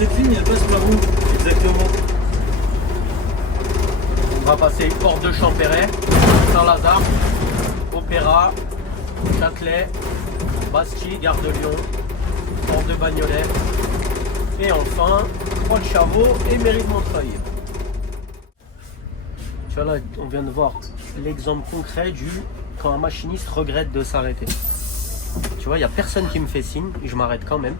cette ligne, elle passe par où exactement? On va passer Porte de Champéret, Saint-Lazare, Opéra, Châtelet, Bastille, Gare de Lyon, Porte de Bagnolet et enfin Croix de Chavaux et Mairie de Montreuil. Tu vois là, on vient de voir l'exemple concret du quand un machiniste regrette de s'arrêter. Tu vois, il n'y a personne qui me fait signe, je m'arrête quand même.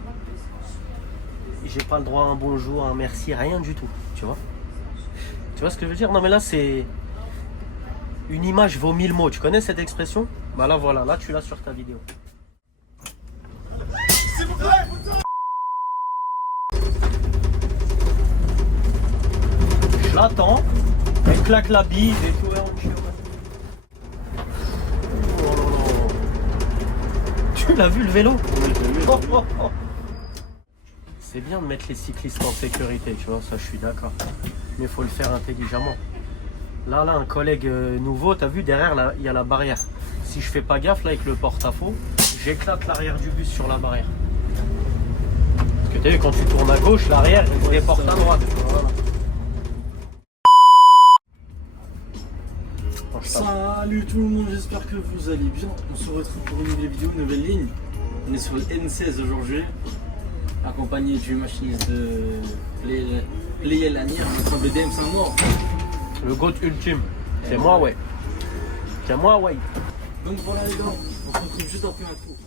J'ai pas le droit à un bonjour, un merci, rien du tout, tu vois. Tu vois ce que je veux dire? Non mais là c'est une image vaut 1000 mots. Tu connais cette expression? Bah là voilà, là tu l'as sur ta vidéo. S'il vous plaît. Je l'attends, elle claque la bise et tout. Oh là là. Tu l'as vu le vélo? Oui, j'ai vu. C'est bien de mettre les cyclistes en sécurité, tu vois, ça je suis d'accord. Mais il faut le faire intelligemment. Là, un collègue nouveau, t'as vu, derrière, là, il y a la barrière. Si je fais pas gaffe, là, avec le porte-à-faux, j'éclate l'arrière du bus sur la barrière. Parce que t'as vu, quand tu tournes à gauche, l'arrière, il se déporte à droite. Voilà. Salut tout le monde, j'espère que vous allez bien. On se retrouve pour une nouvelle vidéo, une nouvelle ligne. On est sur le N16 aujourd'hui, accompagné du machiniste de Playel Lanière, notre BDM Saint-Maur. Le GOAT ultime, c'est moi, ouais. C'est moi, ouais. Donc voilà les gars, on se retrouve juste après l'intro.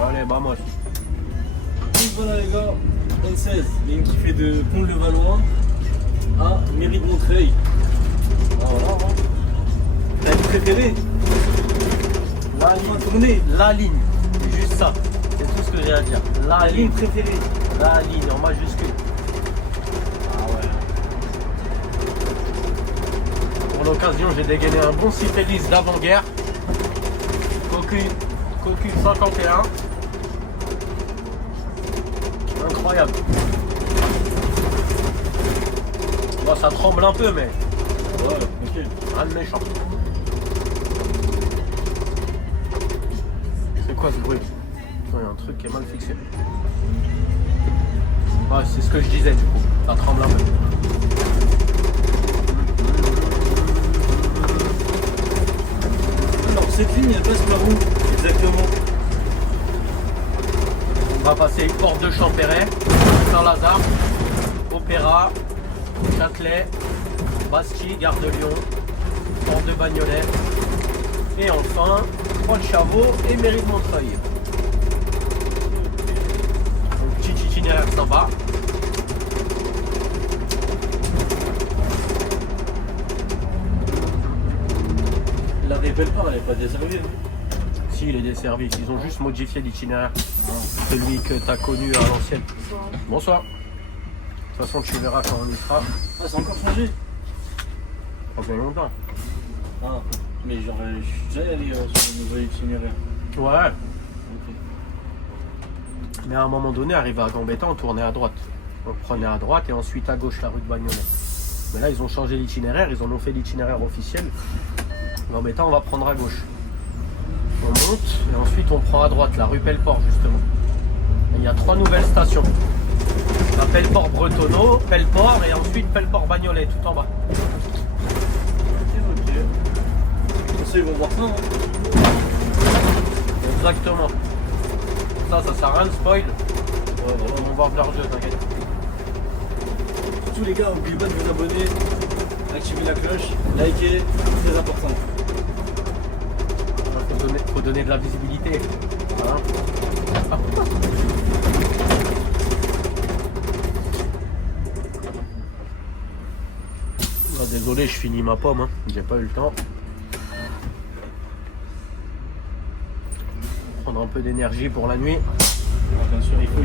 Allez, bah moi. Donc voilà les gars, N16, ligne qui fait de Pont-le-Valois à Mairie de Montreuil. Voilà, hein. T'as une préférée? La ligne, la ligne, juste ça. C'est tout ce que j'ai à dire. La La ligne, ligne préférée? la ligne en majuscule. Ah ouais. Pour l'occasion, j'ai dégainé un bon Citelis d'avant-guerre. Cocu 51. Incroyable. Bon, ça tremble un peu, mais Ouais, ok. rien de méchant. C'est quoi ce bruit? Il y a un truc qui est mal fixé. Ouais, c'est ce que je disais du coup. Ça tremble un peu. Alors cette ligne elle passe par où exactement? On va passer Porte de Champéret, Saint-Lazare, Opéra, Châtelet, Bastille, Gare de Lyon, Porte de Bagnolet et enfin Croix de Chavaux et Mairie de Montreuil. Donc petit itinéraire sympa. La répète pas, elle est pas desservie. Si, il est desservi, ils ont juste modifié l'itinéraire. Celui que tu as connu à l'ancienne. Bonsoir. De toute façon, tu verras quand on y sera. Ah, c'est encore changé? Pas bien longtemps. Ah, mais genre, je suis déjà allé sur le nouvel itinéraire. Ouais. Ok. Mais à un moment donné, arrivé à Gambetta, on tournait à droite. On prenait à droite et ensuite à gauche la rue de Bagnolet. Mais là, ils ont changé l'itinéraire, ils en ont fait l'itinéraire officiel. Gambetta, on va prendre à gauche. On monte et ensuite on prend à droite la rue Pelleport justement. Et il y a 3 nouvelles stations. La Pelleport Bretonneau, Pelleport et ensuite Pelleport Bagnolet tout en bas. Ok. Ça, ils vont voir ça, hein. Exactement. Ça sert à rien de spoil. Ouais, voilà. On va voir leur jeu, t'inquiète. Surtout les gars, n'oubliez pas de vous abonner, activer la cloche, liker, c'est très important. Faut donner de la visibilité. Voilà. Ah, désolé, je finis ma pomme, hein. J'ai pas eu le temps. Prendre un peu d'énergie pour la nuit. Ah, bien sûr, il faut.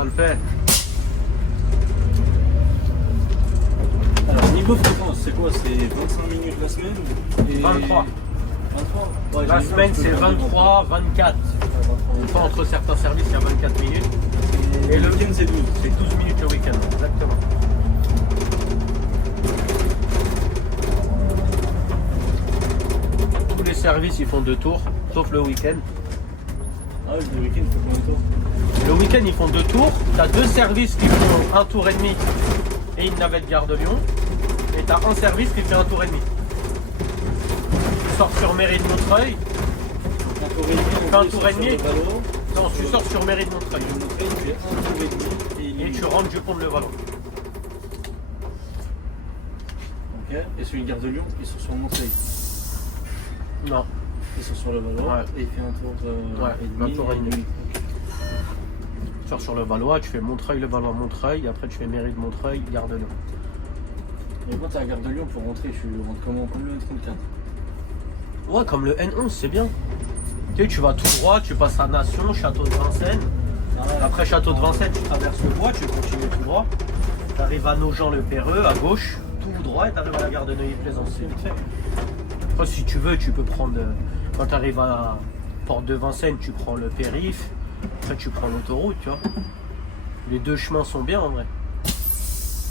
Ça le fait. Alors, niveau fréquence, c'est quoi? C'est 25 minutes la semaine et... 23. 23 ouais, La j'ai vu un semaine petit peu c'est de 23, 24. Une fois entre certains services il y a 24 minutes. Et le week-end, c'est 12. C'est 12 minutes le week-end, exactement. Tous les services ils font 2 tours, sauf le week-end. Ah ouais, le week-end, il faut combien de tours? Le week-end ils font 2 tours. Tu as 2 services qui font 1 tour et demi et une navette Gare de Lyon. Et tu as un service qui fait 1 tour et demi. Tu sors sur Mairie de Montreuil. Un tour et demi, Fais un tour et demi. Valo. Non, tu sors sur Mairie de Montreuil. Je Montreuil, tu fais un tour et demi Et tu rentres du pont de Levallois. Ok, et celui de Gare de Lyon, ils sont sur Montreuil. Non. Ils sont sur le Valois Ouais. et il fait un tour Ouais, et demi. un tour et demi. Ok. Tu sors sur le Valois, tu fais Montreuil-le-Valois, Montreuil, après tu fais Mairie de Montreuil, Gare de Lyon. Et quand t'es à Gare de Lyon pour rentrer, tu rentres comment? Comme le N34? Ouais, comme le N11, c'est bien. Tu sais, tu vas tout droit, tu passes à Nation, Château de Vincennes. Après Château de Vincennes, tu traverses le bois, tu continues tout droit. Tu arrives à Nogent-le-Péreux, à gauche, tout droit, et tu arrives à la gare de Neuilly-Plaisance. C'est vite fait. Après, si tu veux, tu peux prendre. Quand tu arrives à Porte de Vincennes, tu prends le périph'. Après, tu prends l'autoroute, tu vois. Les 2 chemins sont bien en vrai.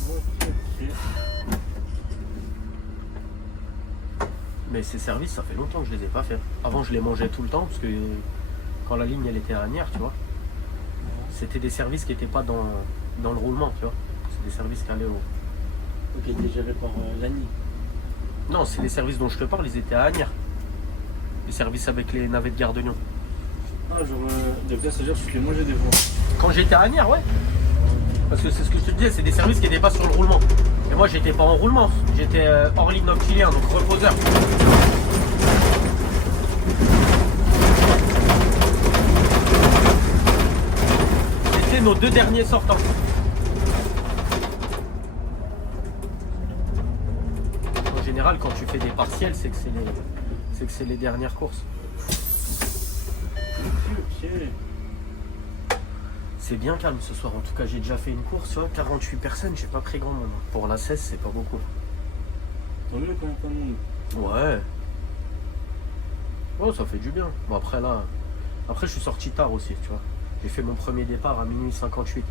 Ok. Mais ces services, ça fait longtemps que je les ai pas fait. Avant, je les mangeais tout le temps parce que quand la ligne elle était à Agnières, tu vois, c'était des services qui n'étaient pas dans le roulement, tu vois. C'est des services qui allaient au. Ok, il est géré par l'ANI. Non, c'est les services dont je te parle, ils étaient à Agnières. Les services avec les navettes Gare de Lyon. Ah, genre, des passagers, je les mangeais des fois. Quand j'étais à Agnières, ouais. Parce que c'est ce que je te disais, c'est des services qui n'étaient pas sur le roulement. Et moi, j'étais pas en roulement, j'étais hors ligne auxiliaire, donc reposeur. C'était nos 2 derniers sortants. En général, quand tu fais des partiels, c'est que c'est les dernières courses. Ok. C'est bien calme ce soir. En tout cas, j'ai déjà fait une course, tu vois, 48 personnes, j'ai pas pris grand monde. Pour la 16, c'est pas beaucoup. Tant mieux quand il y a pas de monde. Ouais. Oh, ça fait du bien. Bon, après là, après je suis sorti tard aussi, tu vois. J'ai fait mon premier départ à minuit 58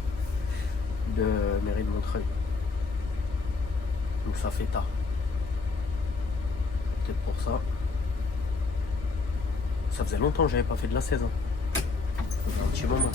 de Mairie de Montreuil. Donc ça fait tard. Peut-être pour ça. Ça faisait longtemps que j'avais pas fait de la 16. Hein. Ça faisait un petit moment.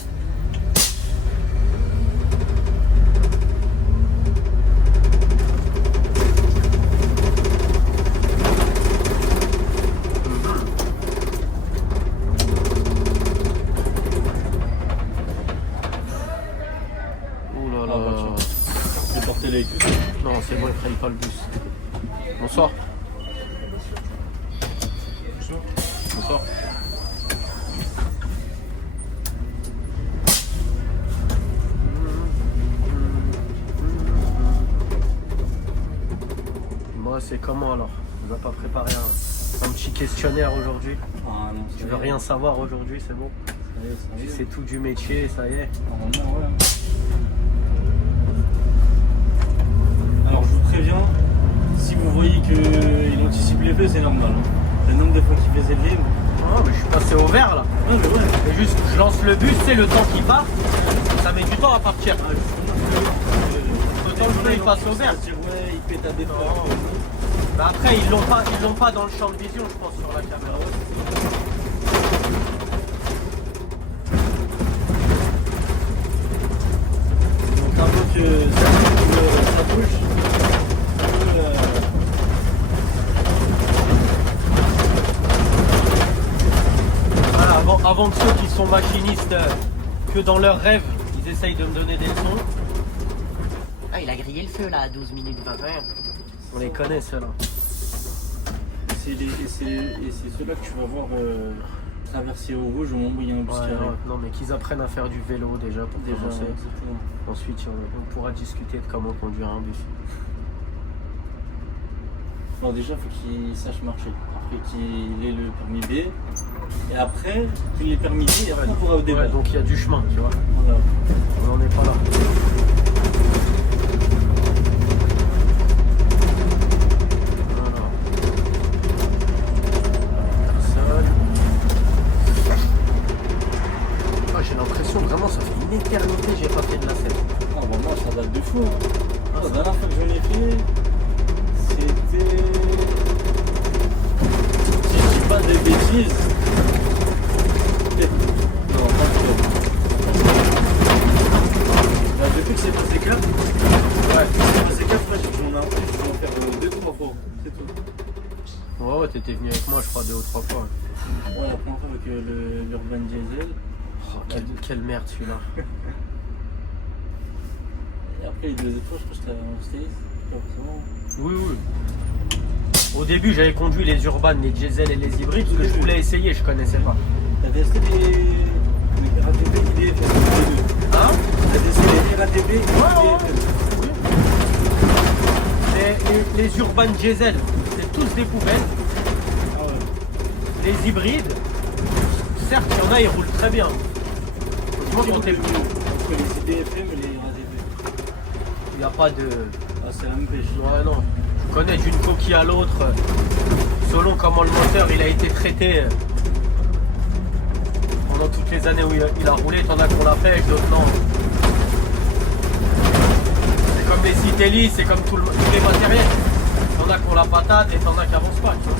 Non, c'est bon, ils prennent pas le bus. Bonsoir. Bonsoir. Moi, c'est comment alors? On va pas préparer un petit questionnaire aujourd'hui? Ah non, Tu veux rien savoir aujourd'hui, c'est bon? Tu sais tout du métier, ça y est. Normalement, ouais. Alors, je vous préviens, si vous voyez qu'il anticipe les faits, c'est normal. Hein. Le nombre de fois qu'il faisait le libre. Ah, mais je suis passé au vert là. Non, mais ouais. Et juste, je lance le bus, c'est le temps qui part. Ça met du temps à partir. Ah, Le temps que il passe au vert. Ouais, il pète à des fois. Bah après, ils l'ont pas dans le champ de vision, je pense, sur la caméra. Donc, un peu que ça touche. Voilà, avant que ceux qui sont machinistes, que dans leurs rêves, ils essayent de me donner des leçons. Ah, il a grillé le feu là à 12 minutes 21. On les connaît ceux-là. Et c'est ceux-là que tu vas voir traverser au rouge au moment où il y a un bus qui arrive. Non, mais qu'ils apprennent à faire du vélo déjà pour commencer. Exactement. Ensuite, on pourra discuter de comment conduire un bus. Bon, déjà, il faut qu'ils sachent marcher. Après, et qu'il ait le permis B. Et après qu'il ait le permis D, et après on pourra au débat. Ouais, donc il y a du chemin, tu vois. Voilà. On n'en est pas là. Voilà. Personne. Ah, j'ai l'impression vraiment ça fait une éternité que j'ai pas fait de la scène. Ah bon, moi ça date de fou. Hein. La dernière fois que je l'ai fait, c'était. Si je dis pas des bêtises. Non, pas trop. Bah, depuis que c'est passé 4, Ouais. c'est passé 4, là, j'en ai un peu, je vais en faire 2-3 fois. C'est tout. Ouais, t'étais venu avec moi, je crois, 2 ou 3 fois. Ouais, la première fois avec l'Urban Diesel. Oh, quelle merde celui-là. Et après, les 2 autres fois, je crois que j'étais en States. Pas forcément. Oui, oui. Au début, j'avais conduit les Urban, les Diesel et les hybrides parce que je voulais essayer, je connaissais pas. T'as testé les RATP IDFM, les deux. Hein? T'as testé les RATP IDFM. Les Urban Diesel, c'est tous des poubelles. Ah ouais. Les hybrides, certes, il y en a, ils roulent très bien. Franchement, quand Entre t'es les IDFM et les RATP. il n'y a pas de. Ah, c'est la même pêche. Ouais, non. Je connais d'une coquille à l'autre, selon comment le moteur il a été traité pendant toutes les années où il a roulé. T'en as qu'on l'a fait, d'autres non. C'est comme les Citelli, c'est comme tous les matériels. T'en as qu'on la patate et t'en as qui avancent pas. Tu vois.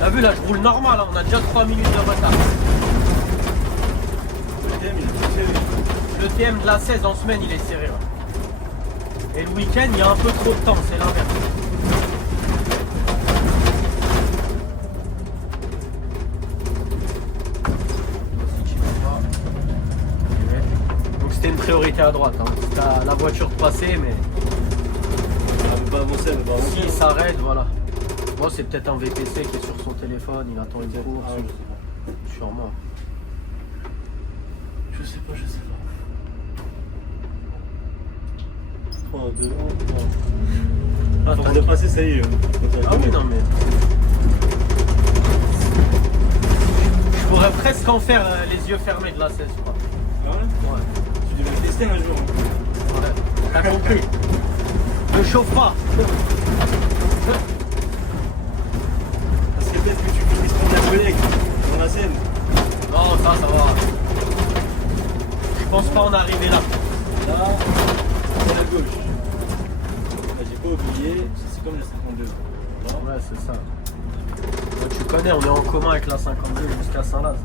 T'as vu là, je roule normal, hein, on a déjà 3 minutes de retard. Le thème, il est tout serré. Le TM de la 16 en semaine il est serré. Ouais. Et le week-end il y a un peu trop de temps, c'est l'inverse. Si tu veux pas. Ok. Donc c'était une priorité à droite. Hein. C'était la voiture de passer, mais Elle veut pas avancer, elle veut pas avancer. s'il s'arrête, voilà. Moi c'est peut-être un VPC qui est sur son téléphone, il attend une course. Ah, je sais pas. Sûrement. Je sais pas, je sais pas. 3, 2, 1, 3. Ah, Faut t'inquiète. passer, ça y est. Ah oui, non mais. Je pourrais presque en faire les yeux fermés de la 16, je crois. Ah ouais? Ouais. Tu devais le tester un jour. Hein. Ouais. T'as compris. Ne chauffe pas. Parce que peut-être que tu finisses prendre ta collègue dans la scène. Non, ça va. Je pense pas en arriver là. Là, c'est la gauche. Là, j'ai pas oublié, c'est comme la 52. Là. Ouais, c'est ça. Ouais, tu connais, on est en commun avec la 52 jusqu'à Saint-Laz.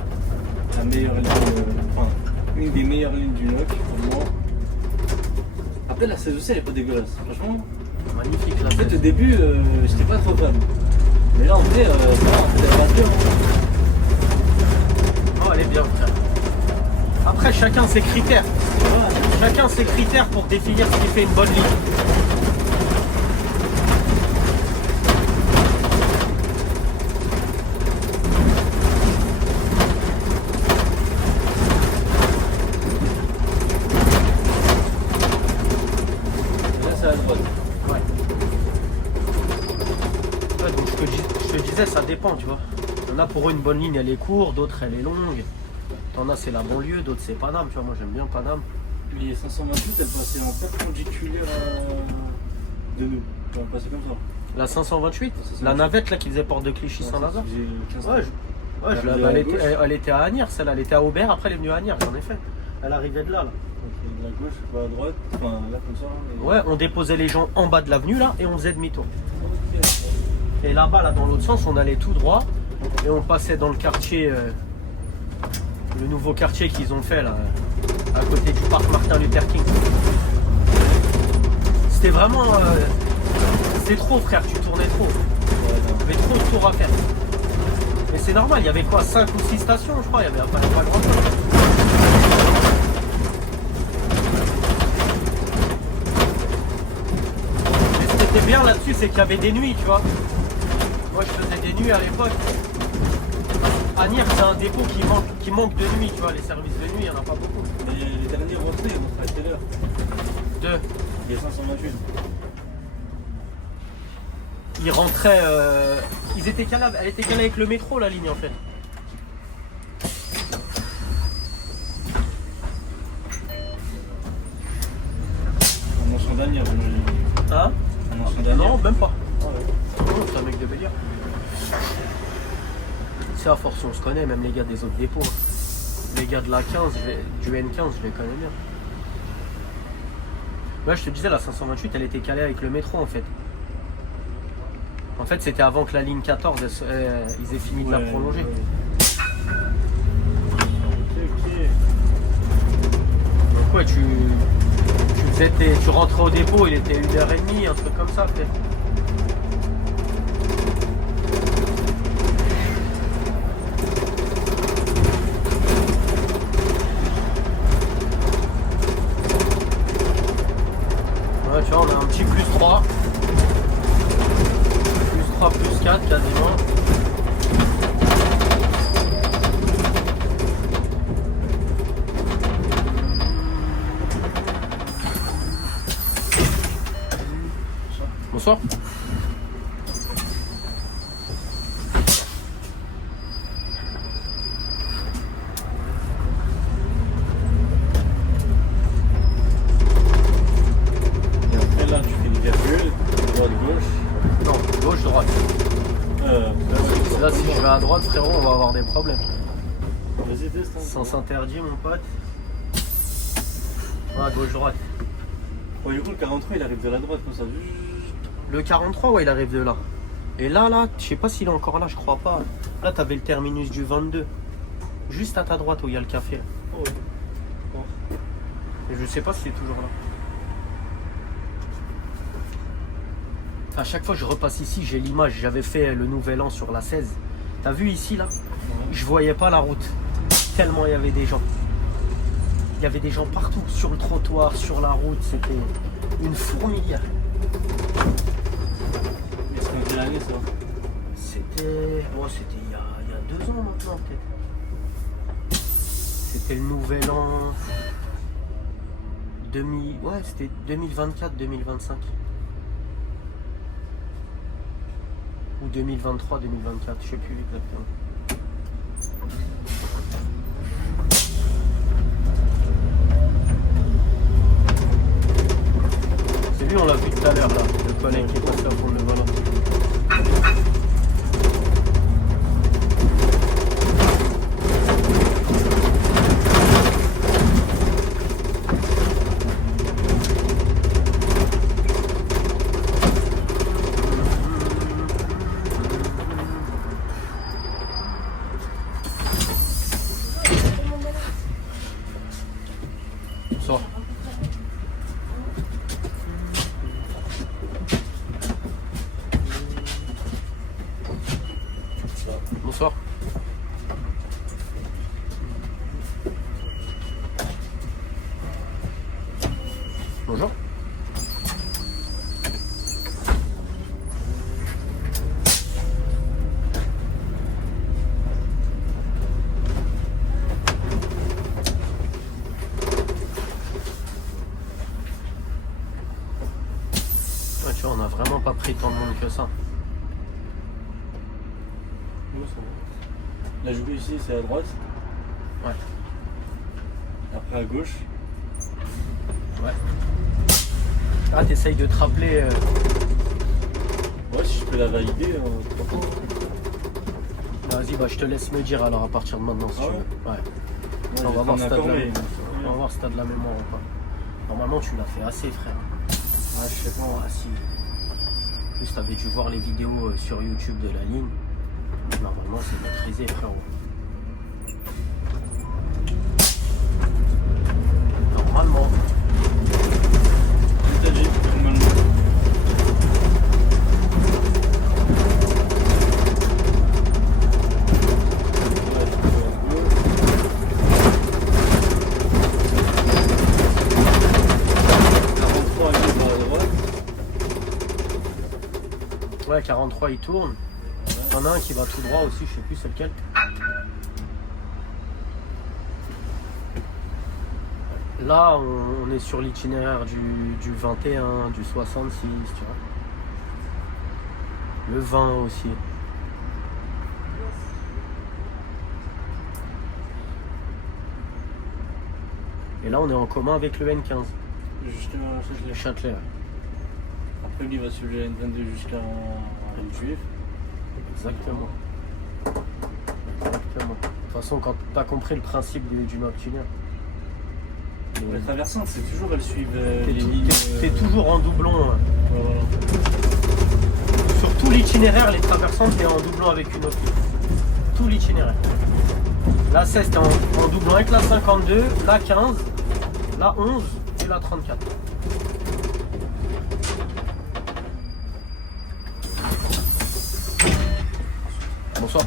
La meilleure ligne, enfin, une des meilleures lignes du NOC pour moi. Après, la 16 aussi, elle est pas dégueulasse. Franchement, Magnifique la en fait, au 16. début, j'étais pas trop fan. Mais là, en vrai, ça va, elle va bien. Oh, elle est bien, frère. Après, chacun ses critères. Ouais. Chacun ses critères pour définir ce qui fait une bonne ligne. Et là, c'est à droite. Ouais. Ouais, donc je te disais, ça dépend, tu vois. Il y en a pour eux une bonne ligne, elle est courte, d'autres elle est longue. T'en as c'est la banlieue, d'autres c'est Paname, tu vois. Moi j'aime bien Paname. Les 528, elle passait en perpendiculaire de nous. Elle passait comme ça. La 528, 528. la navette là qui faisait porte de Clichy-Saint-Lazare. J'ai 15 ans. Ouais, Elle arrivait à elle, gauche. elle était à Agnières, celle-là, elle était à Aubert, après elle est venue à Agnières, j'en ai fait. Elle arrivait de là. Donc, de la gauche, pas à droite. Enfin, là, comme ça. Et... Ouais, on déposait les gens en bas de l'avenue là et on faisait demi-tour. Ok. Et là-bas, là dans l'autre sens, on allait tout droit et on passait dans le quartier, le nouveau quartier qu'ils ont fait là, à côté du parc Martin Luther King. C'était vraiment. C'était trop, frère, tu tournais trop. Il y avait trop de tours à faire. Et c'est normal, il y avait quoi, 5 ou 6 stations, je crois, il y avait pas grand chose. Et ce qui était bien là-dessus, c'est qu'il y avait des nuits, tu vois. Moi, je faisais des nuits à l'époque. Agnières, c'est un dépôt qui manque de nuit, tu vois. Les services de nuit, il n'y en a pas beaucoup. Mais les derniers rentrées, ils rentrent à quelle heure? Deux. fait 528. Ils rentraient. Ils étaient calés, elle était calée avec le métro, la ligne en fait. Un ancien Daniel, Hein? un ancien Daniel. Non, même pas. Ah ouais. Non, c'est un mec de Bélier. C'est à force, on se connaît, même les gars des autres dépôts. Les gars de la 15, du N15, je les connais bien. Ouais, je te disais, la 528, elle était calée avec le métro en fait. En fait, c'était avant que la ligne 14, ils aient fini de la prolonger. Ok. Donc ouais, tu rentrais au dépôt, il était 1h30, un truc comme ça peut-être. Ouais, tu vois, on a un petit +3. +3, +4 quasiment. Bonsoir. Et après là, tu fais des virgules, droite, gauche. Non, gauche, droite. Là, si je vais à droite, frérot, on va avoir des problèmes. Vas-y, teste. Hein. Sens interdit, mon pote. Ah, gauche, droite. Ouais, du coup, le 43, il arrive de la droite comme ça. Le 43, ouais, il arrive de là. Et là, je sais pas s'il est encore là, je crois pas. Là, t'avais le terminus du 22. Juste à ta droite où il y a le café. Là. Oh, ouais. Bon. Et je sais pas s'il est toujours là. À chaque fois que je repasse ici, j'ai l'image. J'avais fait le nouvel an sur la 16. T'as vu ici, là? Je voyais pas la route. Tellement il y avait des gens. Il y avait des gens partout, sur le trottoir, sur la route. C'était une fourmilière. Mais c'est en quelle année ça? C'était il y a 2 ans maintenant, peut-être. C'était le nouvel an. Ouais, c'était 2024-2025. Ou 2023-2024, je sais plus exactement. C'est lui, on l'a vu tout à l'heure là, le collègue qui est passé au fond de le volant. Bonsoir. Bonsoir. Bonjour. Ouais, tu vois, on n'a vraiment pas pris tant de monde que ça. Ouais, ça va. La jouée ici, c'est à droite. Ouais. Après à gauche. Ouais. Ah, t'essayes de te rappeler. Ouais, si je peux la valider. Vas-y, bah je te laisse me dire alors à partir de maintenant si Ah tu ouais veux. Ouais. Ouais, On va voir si t'as de la mais- mémoire. On va voir si t'as de la mémoire ou pas. Normalement, tu l'as fait assez, frère. Ouais, je sais pas, si. En plus, t'avais dû voir les vidéos sur YouTube de la ligne. Normalement, c'est maîtrisé, frérot. Normalement. T'as dit, normalement. Ouais, 43 il tourne. Il y en a un qui va tout droit aussi, je sais plus c'est lequel. Là, on est sur l'itinéraire du 21, du 66, tu vois. Le 20 aussi. Et là, on est en commun avec le N15, Justement, le le Châtelet. Ouais. Après, lui, il va suivre le N22 jusqu'à N-Juif. Exactement. Exactement. De toute façon, quand tu as compris le principe du map tuner, Les traversantes, c'est toujours, elles suivent les lignes. t'es toujours en doublon. Ouais, voilà. Sur tout l'itinéraire, les traversantes, t'es en doublon avec une autre ligne. Tout l'itinéraire. La 16, t'es en doublon avec la 52, la 15, la 11 et la 34. Bonsoir.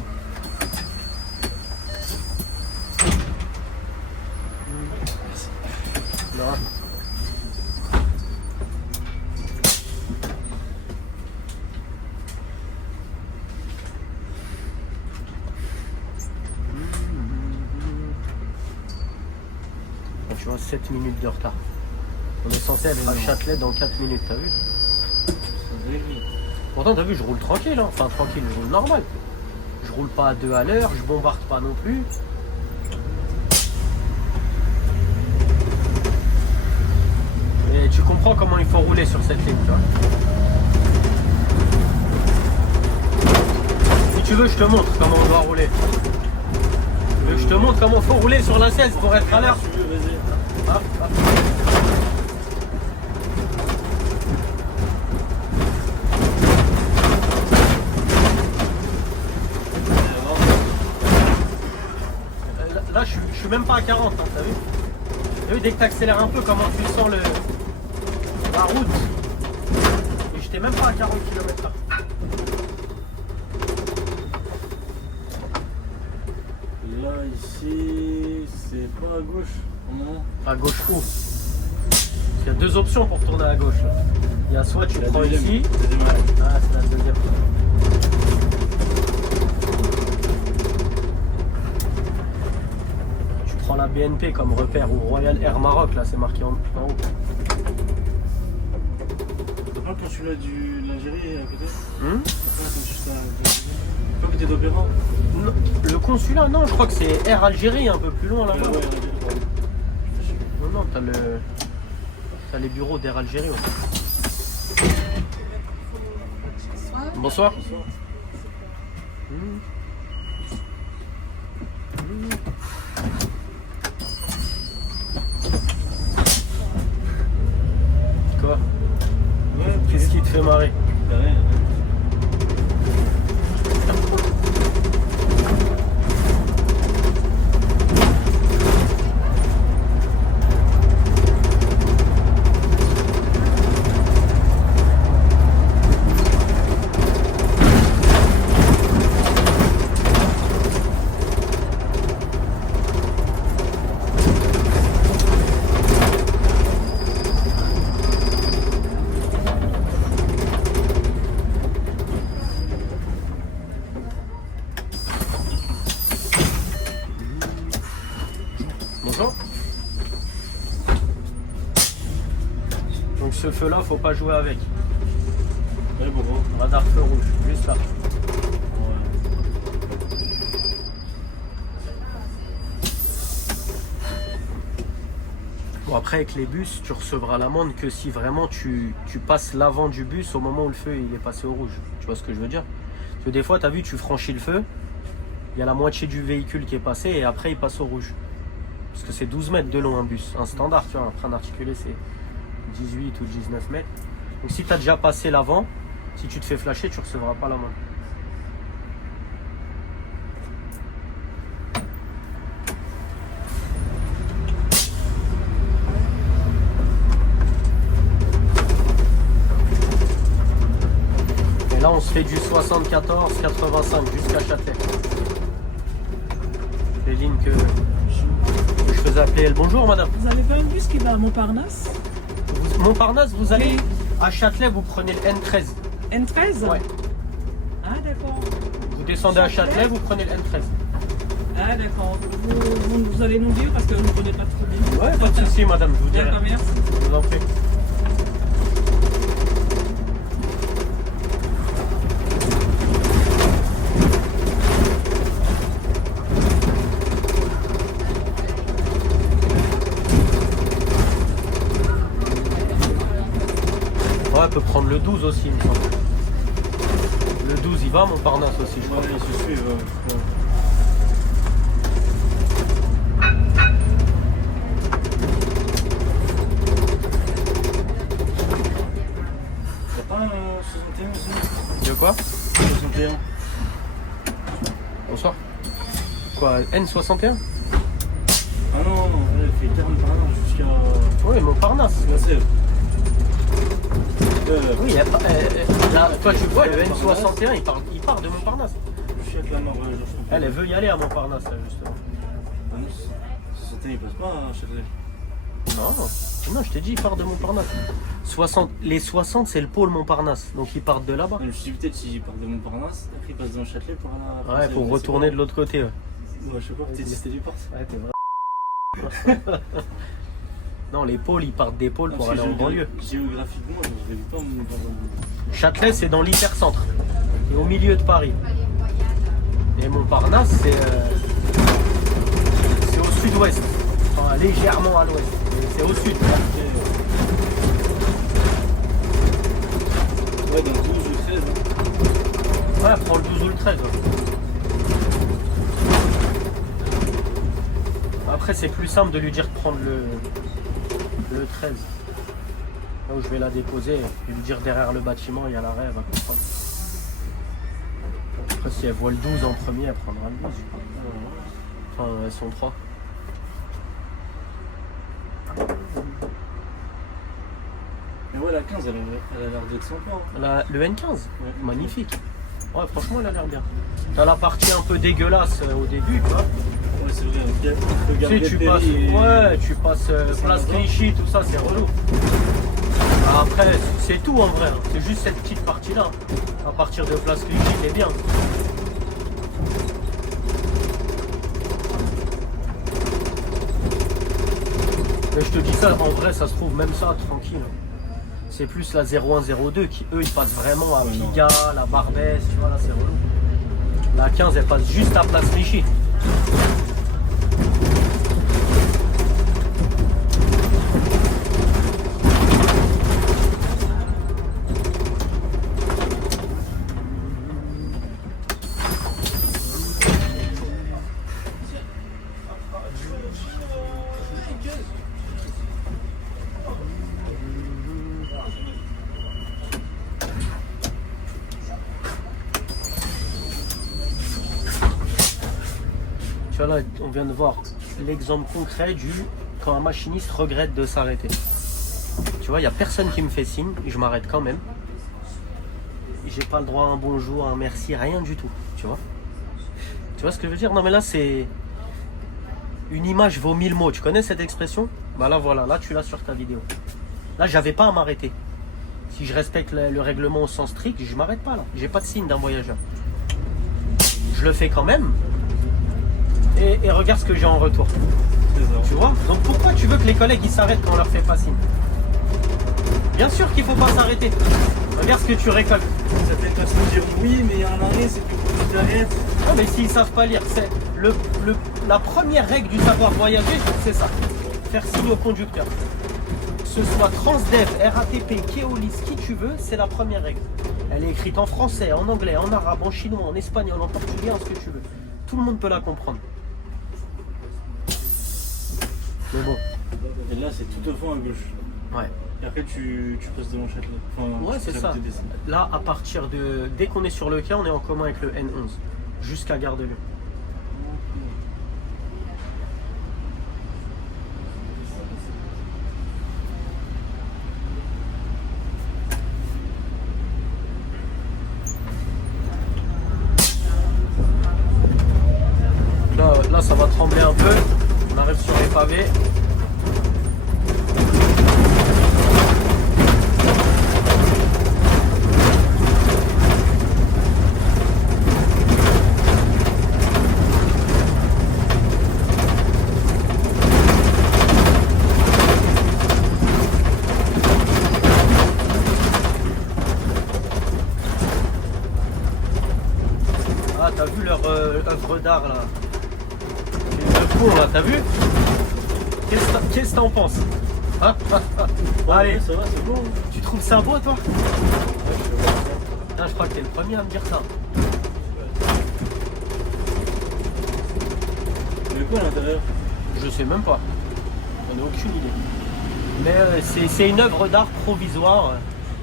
Non. Tu vois, 7 minutes de retard. On est censé être à Châtelet dans 4 minutes, t'as vu? Pourtant, t'as vu, je roule tranquille, hein. Enfin tranquille, je roule normal. Je roule pas à 2 à l'heure, je bombarde pas non plus. Et tu comprends comment il faut rouler sur cette ligne, tu vois. Si tu veux, je te montre comment on doit rouler. Tu veux que je te montre comment il faut rouler sur la 16 pour être à l'heure. Tu veux, vas-y. Hop, hop. Là, je suis même pas à 40, hein, t'as vu? T'as vu, dès que t'accélères un peu, comment tu sens la route? Et j'étais même pas à 40 km/h. Là, ici, c'est pas à gauche. Non. À gauche où? Il y a deux options pour tourner à gauche. Là. Il y a soit tu prends ici. Ah, c'est la deuxième. Tu prends la BNP comme repère ou Royal Air Maroc, là c'est marqué en haut. T'as pas le consulat de l'Algérie à côté? T'as pas Hmm? le consulat pas à côté d'Opéra? Non, le consulat, non, je crois que c'est Air Algérie un peu plus loin là-bas. Ouais, Non, non, t'as les bureaux d'Air Algérie. Ouais. Bonsoir. Hmm. Hmm. Quoi? Ouais, Qu'est-ce qui te fait marrer? Bah ouais. Bonjour. Donc ce feu là, faut pas jouer avec. Ouais, bon, bon. Radar feu rouge, juste là. Ouais. Bon après avec les bus, tu recevras l'amende que si vraiment tu passes l'avant du bus au moment où le feu il est passé au rouge. Tu vois ce que je veux dire? Parce que des fois, tu as vu, tu franchis le feu, il y a la moitié du véhicule qui est passé et après il passe au rouge. Parce que c'est 12 mètres de long un bus, un standard, tu vois, un train d'articulé c'est 18 ou 19 mètres. Donc si tu as déjà passé l'avant, si tu te fais flasher, tu recevras pas l'amende. Et là on se fait du 74-85 jusqu'à Châtelet. Les lignes que je faisais appeler. Bonjour madame. Vous avez pas un bus qui va à Montparnasse? Montparnasse, vous allez Oui. à Châtelet, vous prenez le N13. N13? Ouais. Ah d'accord. Vous descendez à Châtelet, vous prenez le N13. Ah d'accord. Vous allez nous dire parce que je ne connais pas trop bien. Ouais, pas de souci, madame, je vous dirai. D'accord, merci. Je vous en prie. Ouais, elle peut prendre le 12 aussi, il me semble. Le 12, il va, Montparnasse aussi, je crois. Ouais, ils se suivent. Ouais. Y'a pas un 61 aussi? De quoi 61. Bonsoir. Quoi, N61? Ah non, non, elle fait 40 par an jusqu'à Oui, Montparnasse. la Sèvre. Oui, là, toi tu vois, le N61, il part de Montparnasse. Jusqu'à la mort, Elle veut y aller à Montparnasse, là, justement. Ah non, 61 il passe pas à Châtelet. Non, je t'ai dit, il part de Montparnasse. Les 60, c'est le pôle Montparnasse, donc ils partent de là-bas. Je me suis dit peut-être s'il part de Montparnasse, après il passe dans Châtelet pour aller à... Ouais, pour retourner de l'autre côté. Ouais, Ouais, je sais pas, peut-être c'était du part. ouais t'es vrai. Non, les pôles, ils partent des pôles pour aller en banlieue. Géographiquement, je ne pas mon... Châtelet, c'est dans l'hypercentre, et au milieu de Paris. Et Montparnasse, c'est au sud-ouest, enfin, légèrement à l'ouest. C'est au sud. Ouais, dans le 12 ou le 13. Hein. Ouais, prends le 12 ou le 13. Ouais. Après, c'est plus simple de lui dire de prendre le 13. Là où je vais la déposer, et lui dire derrière le bâtiment, il y a l'arrêt, elle va comprendre. Après, si elle voit le 12 en premier, elle prendra le 12. Enfin, elles sont 3. Mais ouais, la 15, elle a l'air d'être sympa. Hein. Le N15, magnifique. Ouais, franchement, elle a l'air bien. T'as la partie un peu dégueulasse au début, tu vois. Ouais, c'est vrai. Tu sais, tu passes place Clichy, tout ça, c'est relou. Après, c'est tout en vrai. Hein. C'est juste cette petite partie-là. À partir de place Clichy, t'es bien. Mais je te dis ça, en vrai, ça se trouve même ça, tranquille. C'est plus la 0102 qui, eux, ils passent vraiment à Pigalle, à Barbès, tu vois, là, c'est relou. La 15, elle passe juste à place Clichy. Tu vois là, on vient de voir l'exemple concret du quand un machiniste regrette de s'arrêter. Tu vois, il n'y a personne qui me fait signe, je m'arrête quand même. J'ai pas le droit à un bonjour, à un merci, rien du tout. Tu vois ce que je veux dire? Non mais là c'est une image vaut 1000 mots. Tu connais cette expression? Bah là voilà, là tu l'as sur ta vidéo. Là j'avais pas à m'arrêter. Si je respecte le règlement au sens strict, je m'arrête pas là. J'ai pas de signe d'un voyageur. Je le fais quand même. Et regarde ce que j'ai en retour. Tu vois? Donc pourquoi tu veux que les collègues ils s'arrêtent quand on leur fait pas signe? Bien sûr qu'il faut pas s'arrêter. Regarde ce que tu récoltes. Certaines personnes diront oui, mais il y a un arrêt, c'est plus que tu t'arrêtes. Non mais s'ils savent pas lire, c'est la première règle du savoir voyager, c'est ça. Faire signe au conducteur. Que ce soit Transdev, RATP, Keolis, qui tu veux, c'est la première règle. Elle est écrite en français, en anglais, en arabe, en chinois, en espagnol, en portugais, en ce que tu veux. Tout le monde peut la comprendre. Mais bon. Et là, c'est tout au fond à gauche. Ouais. Et après, tu passes devant Châtelet. Enfin, Ouais, c'est ça. Là, à partir de... Dès qu'on est sur le quai, on est en commun avec le N11. Jusqu'à Gare de Lyon. Là, ça va trembler un peu. On arrive sur les pavés. œuvre d'art là. Le con là, t'as vu? Qu'est-ce que t'en penses? Hein? Allez, ça va, c'est bon. tu trouves ça beau toi? Ouais, je vais voir ça. Ah, je crois que t'es le premier à me dire ça. Mais quoi à l'intérieur? Je sais même pas. J'en ai aucune idée. Mais c'est une œuvre d'art provisoire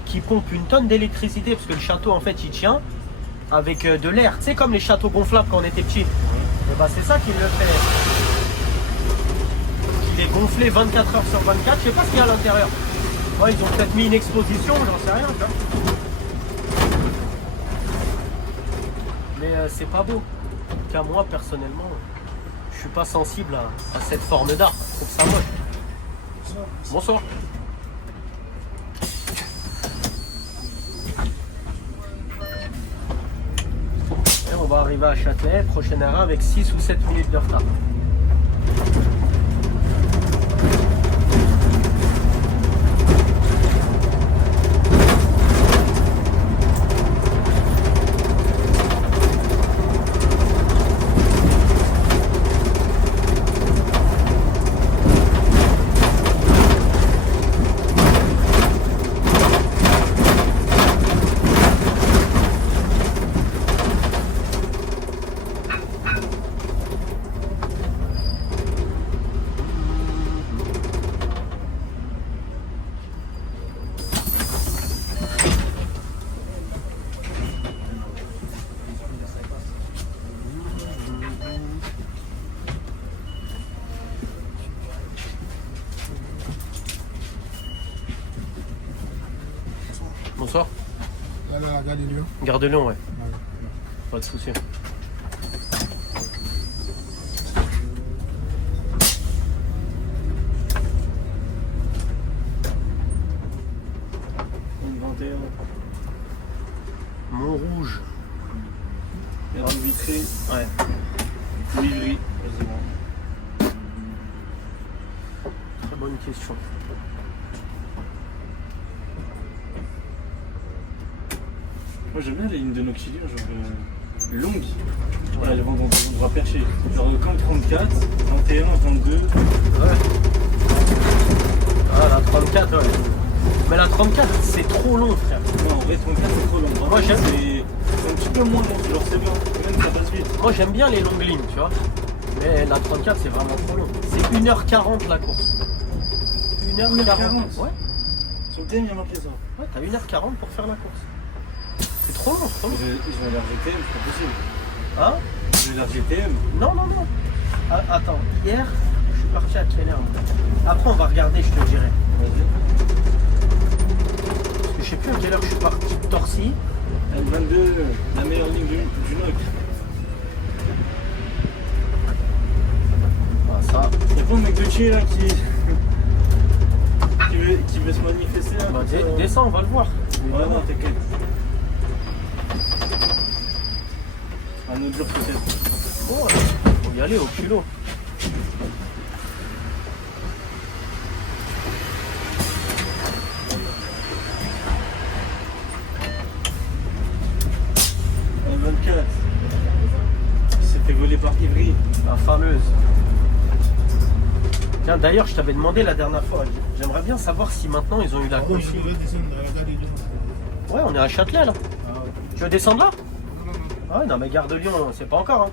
qui pompe une tonne d'électricité parce que le château en fait il tient avec de l'air. Tu sais comme les châteaux gonflables quand on était petit. Et bah c'est ça qui le fait. Il est gonflé 24 heures sur 24. Je sais pas ce qu'il y a à l'intérieur. Ouais, ils ont peut-être mis une exposition, j'en sais rien. Tu vois. Mais c'est pas beau. Car moi personnellement, je suis pas sensible à cette forme d'art. Je trouve ça moche. Bonsoir. Et on va arriver à Châtelet, prochaine arrêt avec 6 ou 7 minutes de retard. Bonsoir. La Gare de Lyon. Gare de Lyon, ouais. Ouais. Pas de souci. Une 21. Montrouge. Merde vitrée. Ouais. Ou Ivry. Quasiment. Très bonne question. Moi j'aime bien les lignes de Noctilure, genre longues. Voilà, elles vont dans des endroits perchés. Genre comme 34, 31, 22. Ouais. Ah, la 34, ouais. Mais la 34, c'est trop long, frère. Non, en vrai 34 c'est trop long. Vraiment, Moi, j'aime- c'est un petit peu moins long, genre c'est bien. Même ça passe vite. Moi, j'aime bien les longues lignes, tu vois. Mais la 34, c'est vraiment trop long. C'est 1h40 la course. 1h40. Ouais. Sur le thème il y a marqué ça. Ouais, t'as 1h40 pour faire la course. C'est trop long, c'est trop long. Je vais aller GTM, c'est pas possible. Hein? Je vais aller GTM. Non, non, non. Ah, attends, hier, je suis parti à quelle heure? Après, on va regarder, je te dirai. Vas-y. Parce que je sais plus à quelle heure je suis parti de Torcy. L22, la meilleure ligne du NOC. Ah, ça. Il y a pas un mec de Thiers là qui veut se manifester là. Bah, comme ça. descends, on va le voir. Ouais, non, t'inquiète. Un autre jour peut-être. Oh, faut y aller au culot. En 24. Il s'est fait voler par Ivry. La fameuse. Tiens, d'ailleurs, je t'avais demandé la dernière fois. J'aimerais bien savoir si maintenant ils ont eu la Par contre, je consigne. devrais descendre à la Gare de Lyon. Ouais, on est à Châtelet là. Ah ouais. Tu veux descendre là? Non, non, non. Ah ouais, non, mais Gare de Lyon, c'est pas encore. Hein.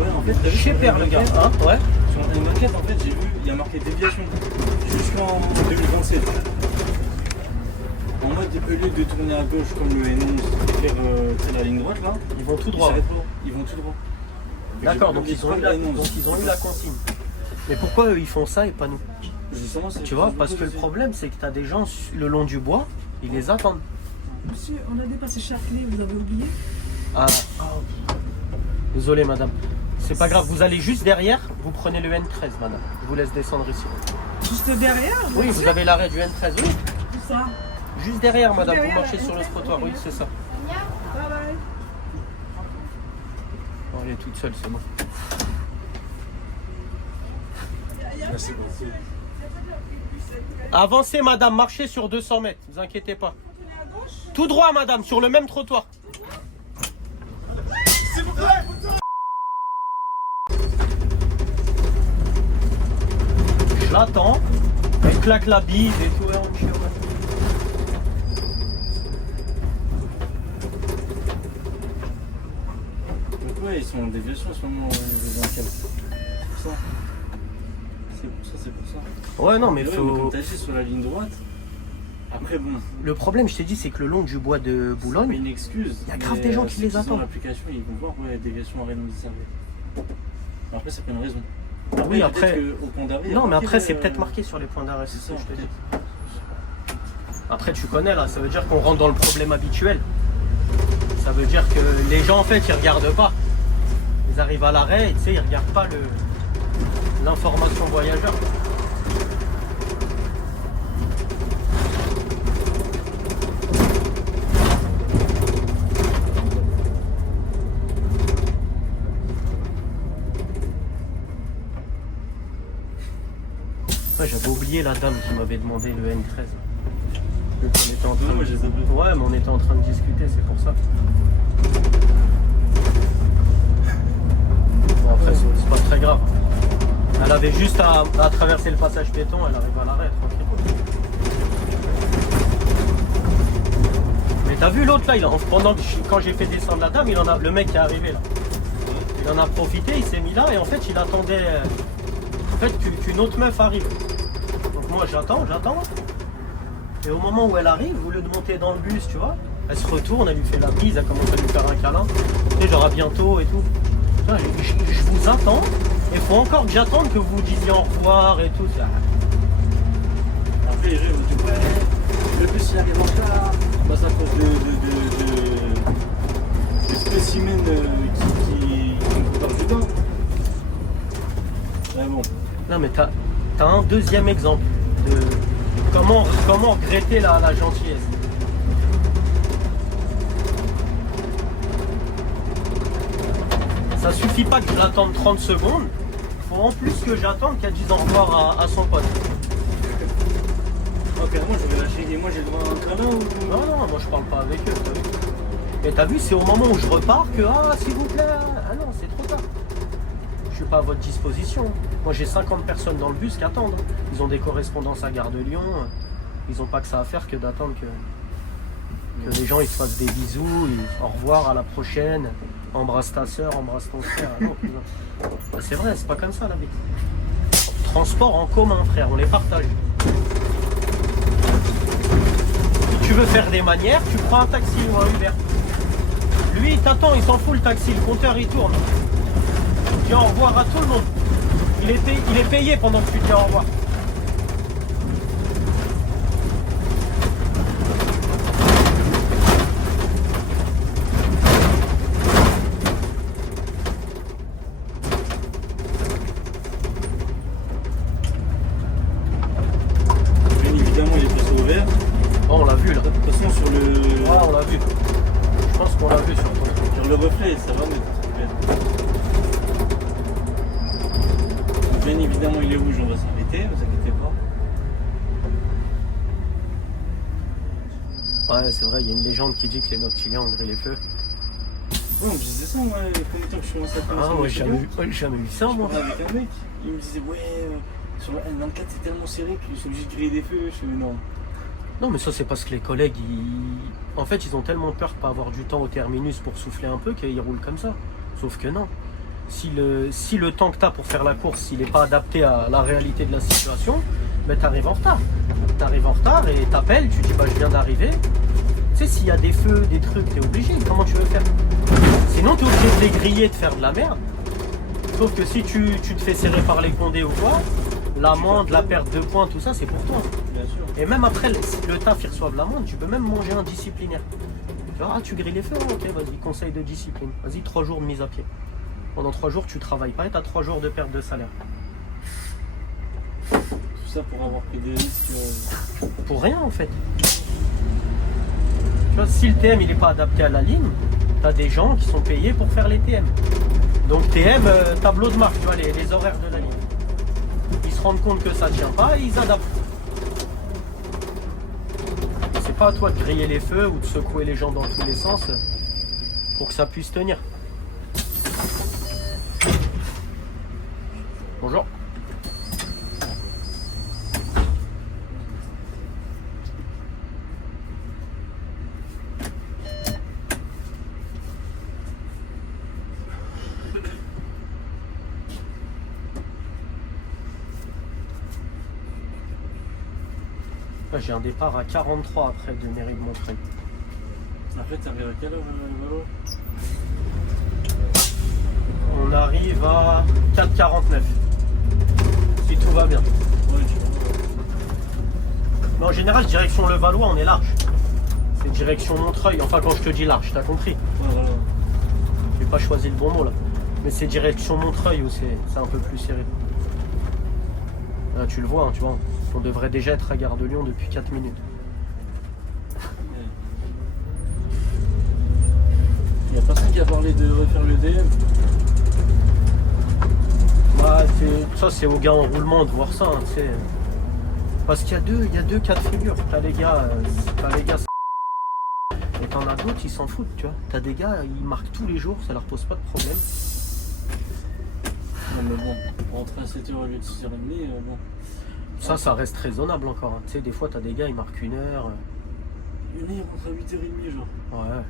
Ouais, en fait, t'as vu Chez sur Père, le gars. Hein, ouais. Sur la maquette, en fait, j'ai vu, il y a marqué déviation jusqu'en 2027. En mode, au lieu de tourner à gauche comme le N11 et faire la ligne droite là, Ils vont tout ils droit. s'arrêtent pas, ils vont tout droit. D'accord, donc J'ai ils ont eu pas la, le N11. donc ils ont eu la consigne. Mais pourquoi eux ils font ça et pas nous? Justement, c'est Tu vois, parce que le problème c'est que tu as des gens le long du bois, ils les attendent. Monsieur, on a dépassé Châtelet, vous avez oublié? Ah, désolé madame. C'est pas grave, vous allez juste derrière, vous prenez le N13 madame. Je vous laisse descendre ici. Juste derrière? Oui, bien vous sûr. avez l'arrêt du N13, oui. Tout ça. Juste derrière madame, Derrière, vous marchez là, sur le ok, trottoir, ok, oui merci. c'est ça. Bye bye. Oh, elle est toute seule, c'est bon. Merci beaucoup. Avancez madame, marchez sur 200 mètres, ne vous inquiétez pas. Tout droit madame, sur le même trottoir. j'attends, elle claque la bise et tout, et on chie au matin. Donc ouais, ils sont en déviation en ce moment, les Incas. C'est pour ça. C'est pour ça. Ouais, non, mais Ouais, faut. comme t'as dit, sur la ligne droite. Après, bon. Le problème, je t'ai dit, c'est que le long du bois de C'est Boulogne, une excuse. Il y a grave mais, des gens qui ceux les ont attendent. l'application, ils vont voir, ouais, déviation à Raymond desservie. Après, c'est pas une raison. oui, après. peut-être qu'au pont d'arrêt, il y a Non, mais marqué, après, c'est peut-être marqué sur les points d'arrêt, C'est c'est ça, ça, je te dis. peut-être. Après, tu connais là, ça veut dire qu'on rentre dans le problème habituel. Ça veut dire que les gens, en fait, ils regardent pas. Ils arrivent à l'arrêt, et, tu sais, ils regardent pas l'information voyageur. Ouais, j'avais oublié la dame qui m'avait demandé le N13. Donc, on était en train moi, de... je les ai oubliés. Ouais, mais on était en train de discuter, c'est pour ça. Bon, après, c'est pas très grave. Elle avait juste à traverser le passage piéton, elle arrive à l'arrêt, tranquille. Mais t'as vu l'autre là, quand j'ai fait descendre la dame, le mec qui est arrivé là, il en a profité, il s'est mis là et en fait il attendait qu'une autre meuf arrive. Donc moi j'attends. Et au moment où elle arrive, au lieu de monter dans le bus, tu vois, elle se retourne, elle lui fait la bise, elle commence à lui faire un câlin. Tu sais, genre à bientôt et tout. Putain, je vous attends, et il faut encore que j'attende que vous vous disiez au revoir et tout. Après, les gens vont dire, ouais, le bus il arrive en retard. Bah, c'est à cause de spécimens qui partent du bain. Ouais, bon. Non mais t'as un deuxième exemple de comment regretter la gentillesse. Ça suffit pas que j'attende 30 secondes, faut en plus que j'attende qu'elle dise au revoir à son pote. Ok, moi je vais lâcher, et moi j'ai le droit à un câlin ou. Non, moi je parle pas avec eux, t'as vu. Mais t'as vu, c'est au moment où je repars que, s'il vous plaît, ah non, c'est trop tard. Je suis pas à votre disposition. Moi j'ai 50 personnes dans le bus qui attendent. Ils ont des correspondances à Gare de Lyon. Ils ont pas que ça à faire que d'attendre que les gens ils se fassent des bisous, au revoir, à la prochaine, embrasse ta soeur, embrasse ton frère. Ah non, bah, c'est vrai, c'est pas comme ça la vie. Transport en commun, frère, on les partage. Si tu veux faire des manières, tu prends un taxi ou un Uber. Lui il t'attend, il s'en fout le taxi, le compteur il tourne. Tu dis au revoir à tout le monde. Il est payé pendant que tu dis au revoir. Bien évidemment, il est passé au vert. Oh, on l'a vu là. De toute façon, sur le. Ouais, on l'a vu. Je pense qu'on l'a vu sur ton truc. Sur le reflet, ça va mettre vert. Bien évidemment, il est rouge, on va s'arrêter, ne vous inquiétez pas. Ouais, c'est vrai, il y a une légende qui dit que les noctiliens ont grillé les feux. Ouais, on me disait ça, moi, combien de temps que je suis lancé à faire Ah, ça, ouais, je jamais vu ça, moi. parlais avec un mec, il me disait, ouais, sur le N24, c'est tellement serré qu'ils sont obligés de griller des feux. Je fais, mais non. Non, mais ça, c'est parce que les collègues, en fait, ils ont tellement peur de pas avoir du temps au terminus pour souffler un peu qu'ils roulent comme ça. Sauf que non. Si le temps que tu as pour faire la course, il n'est pas adapté à la réalité de la situation, ben, tu arrives en retard. Tu arrives en retard et t'appelles, tu dis, bah, je viens d'arriver. Tu sais, s'il y a des feux, des trucs, tu es obligé. Comment tu veux faire? Sinon, tu es obligé de les griller, de faire de la merde. Sauf que si tu te fais serrer par les condés ou quoi, l'amende, la perte de points, tout ça, c'est pour toi. Bien sûr. Et même après, si le taf, ils reçoivent l'amende, tu peux même manger un disciplinaire. Tu vois, tu grilles les feux, ok, vas-y, conseil de discipline. Vas-y, 3 jours de mise à pied. Pendant 3 jours, tu travailles pas et tu as 3 jours de perte de salaire. Tout ça pour avoir pris des risques. Pour rien, en fait. Tu vois, si le TM, il n'est pas adapté à la ligne, tu as des gens qui sont payés pour faire les TM. Donc TM, tableau de marque, tu vois, les horaires de la ligne. Ils se rendent compte que ça ne tient pas et ils adaptent. C'est pas à toi de griller les feux ou de secouer les gens dans tous les sens pour que ça puisse tenir. Bonjour. Après, j'ai un départ à 43 après de mairie de Montreuil. Après, t'arrives à quelle heure, Valo? On arrive à 4,49. Si tout va bien. Ouais, tu vois. Mais en général, direction le Valois, on est large. C'est direction Montreuil. Enfin, quand je te dis large, t'as compris. Ouais, voilà. J'ai pas choisi le bon mot là. Mais c'est direction Montreuil où c'est un peu plus serré. Là, tu le vois, hein, tu vois. On devrait déjà être à Gare de Lyon depuis 4 minutes. Il n'y a personne qui a parlé de refaire le DM. Bah, ça, c'est aux gars en roulement de voir ça. Hein, tu sais. Parce qu'il y a deux cas de figure. T'as les gars, et t'en as d'autres, ils s'en foutent, tu vois. T'as des gars, ils marquent tous les jours, ça leur pose pas de problème. Non, mais bon, rentrer à 7h au lieu de 6h30, bon. Ça reste raisonnable encore. Hein. Tu sais, des fois, t'as des gars, ils marquent 1 heure. Il y en a, ils rentrent à 8h30, genre. Ouais.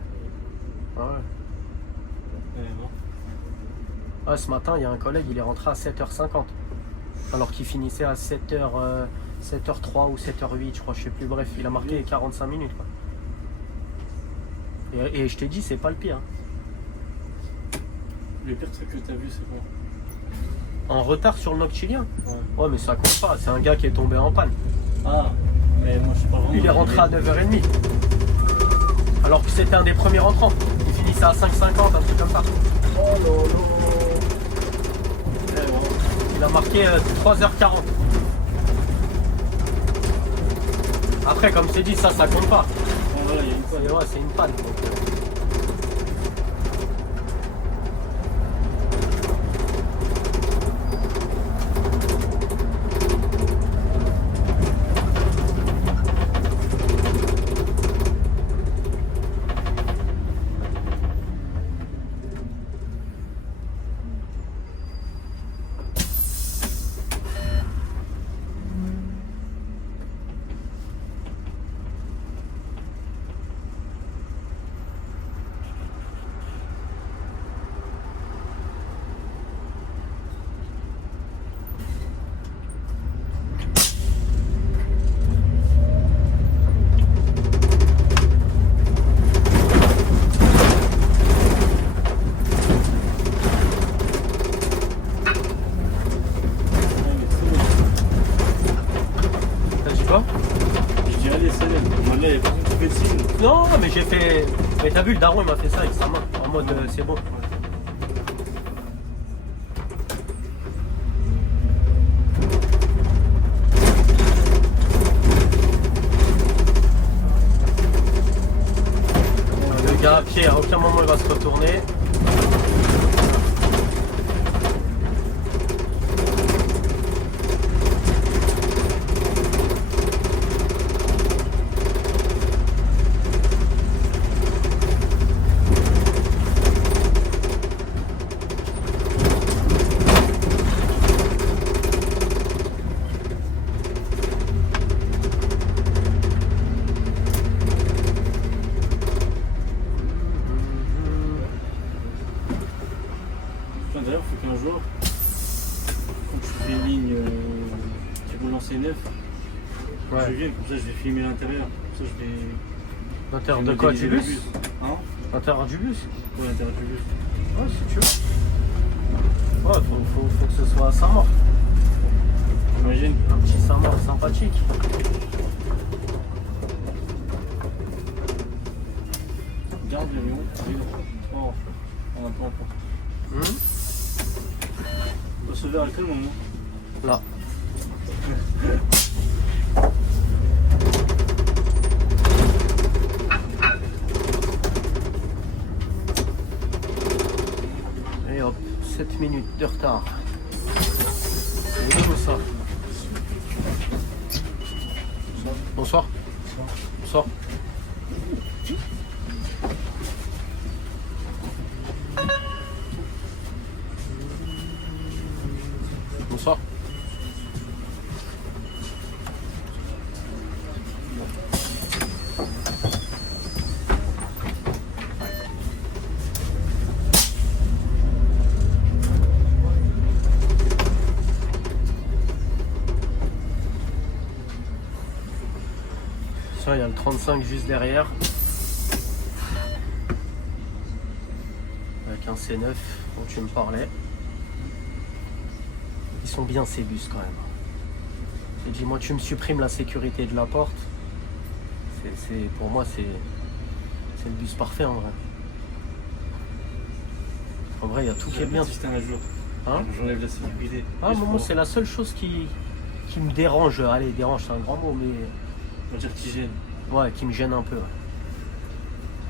Ouais. Ouais, bon. Ah, ce matin, il y a un collègue, il est rentré à 7h50. Alors qu'il finissait à 7h03 ou 7h08, je crois, je sais plus. Bref, il a marqué 45 minutes. Quoi. Et je t'ai dit, c'est pas le pire. Hein. Le pire truc que t'as vu, c'est quoi? En retard sur le noctilien. Ouais. Ouais, mais ça compte pas. C'est un gars qui est tombé en panne. Ah, mais moi je sais pas vraiment. Il est rentré à 9h30. Alors que c'était un des premiers rentrants. Il finissait à 5h50, un truc comme ça. Oh là là. Eh, bon. Il a marqué 3h40. Après, comme c'est dit, ça compte pas. Ouais, voilà, il y a une fois. Ouais, c'est une panne. Donc, Ouais, mais c'est bon. t'as dit quoi? Je dis allez, c'est bon. Moi, là, il y a personne qui fait de signe. Non, mais j'ai fait. Mais t'as vu, le daron, il m'a fait ça avec sa main. En mode, c'est bon. Le gars à pied, à aucun moment il va se retourner. Enfin, d'ailleurs, faut qu'un jour, quand tu fais une ligne qui roule en C9, je viens, comme ça je vais filmer l'intérieur. Comme ça je vais. L'intérieur je vais de quoi? Du modéliser le bus? Hein? L'intérieur du bus? Quoi, l'intérieur du bus? Ouais, si tu veux. Ouais, faut que ce soit à Saint-Maur. J'imagine. Un petit Saint-Maur sympathique. Garde l'avion, arrive. Oh, on a pas encore. On va se vers à quel moment? Là. Et hop, 7 minutes de retard. C'est beau ça. Bonsoir. Bonsoir. Bonsoir. 35 juste derrière. Avec un C9 dont tu me parlais. Ils sont bien ces bus quand même. Et dis-moi, tu me supprimes la sécurité de la porte. Pour moi, c'est le bus parfait en vrai. En vrai, il y a tout qui est bien. Si j'étais un jour, Hein? j'enlève la sécurité. Ah, moi, c'est la seule chose qui me dérange. Allez, dérange, c'est un grand mot, mais On va dire qu'il gêne. ouais, qui me gêne un peu. Ouais.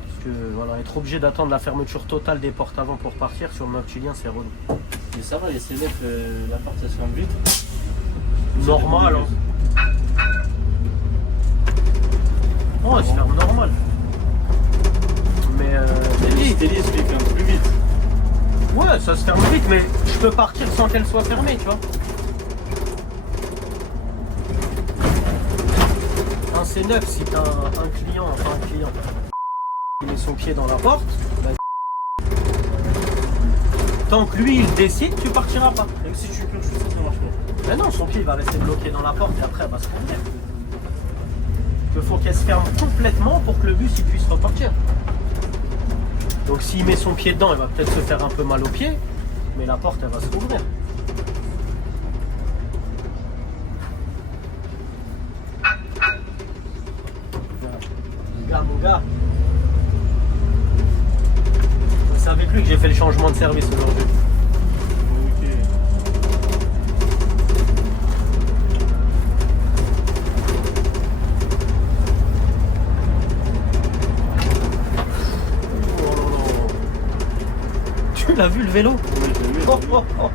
Parce que voilà, être obligé d'attendre la fermeture totale des portes avant pour partir sur le noctilien, c'est relou. Mais ça va, les CNF, la porte ça se ferme vite. Normal, hein. Oh, elle se ferme normal. Mais Les se les ferment plus vite. ouais, ça se ferme vite, mais je peux partir sans qu'elle soit fermée, tu vois. Un C9, si t'as un client, il met son pied dans la porte, bah, tant que lui il décide, tu partiras pas. Même si tu purges tout ça, ça marche pas. Mais non, son pied il va rester bloqué dans la porte et après elle va se conduire. Il faut qu'elle se ferme complètement pour que le bus il puisse repartir. Donc s'il met son pied dedans, il va peut-être se faire un peu mal au pied, mais la porte elle va se rouvrir. Mon gars. C'est avec lui que j'ai fait le changement de service aujourd'hui. Ok. Oh là là. Tu l'as vu le vélo? Ouais, je l'ai vu. Oh, oh, oh.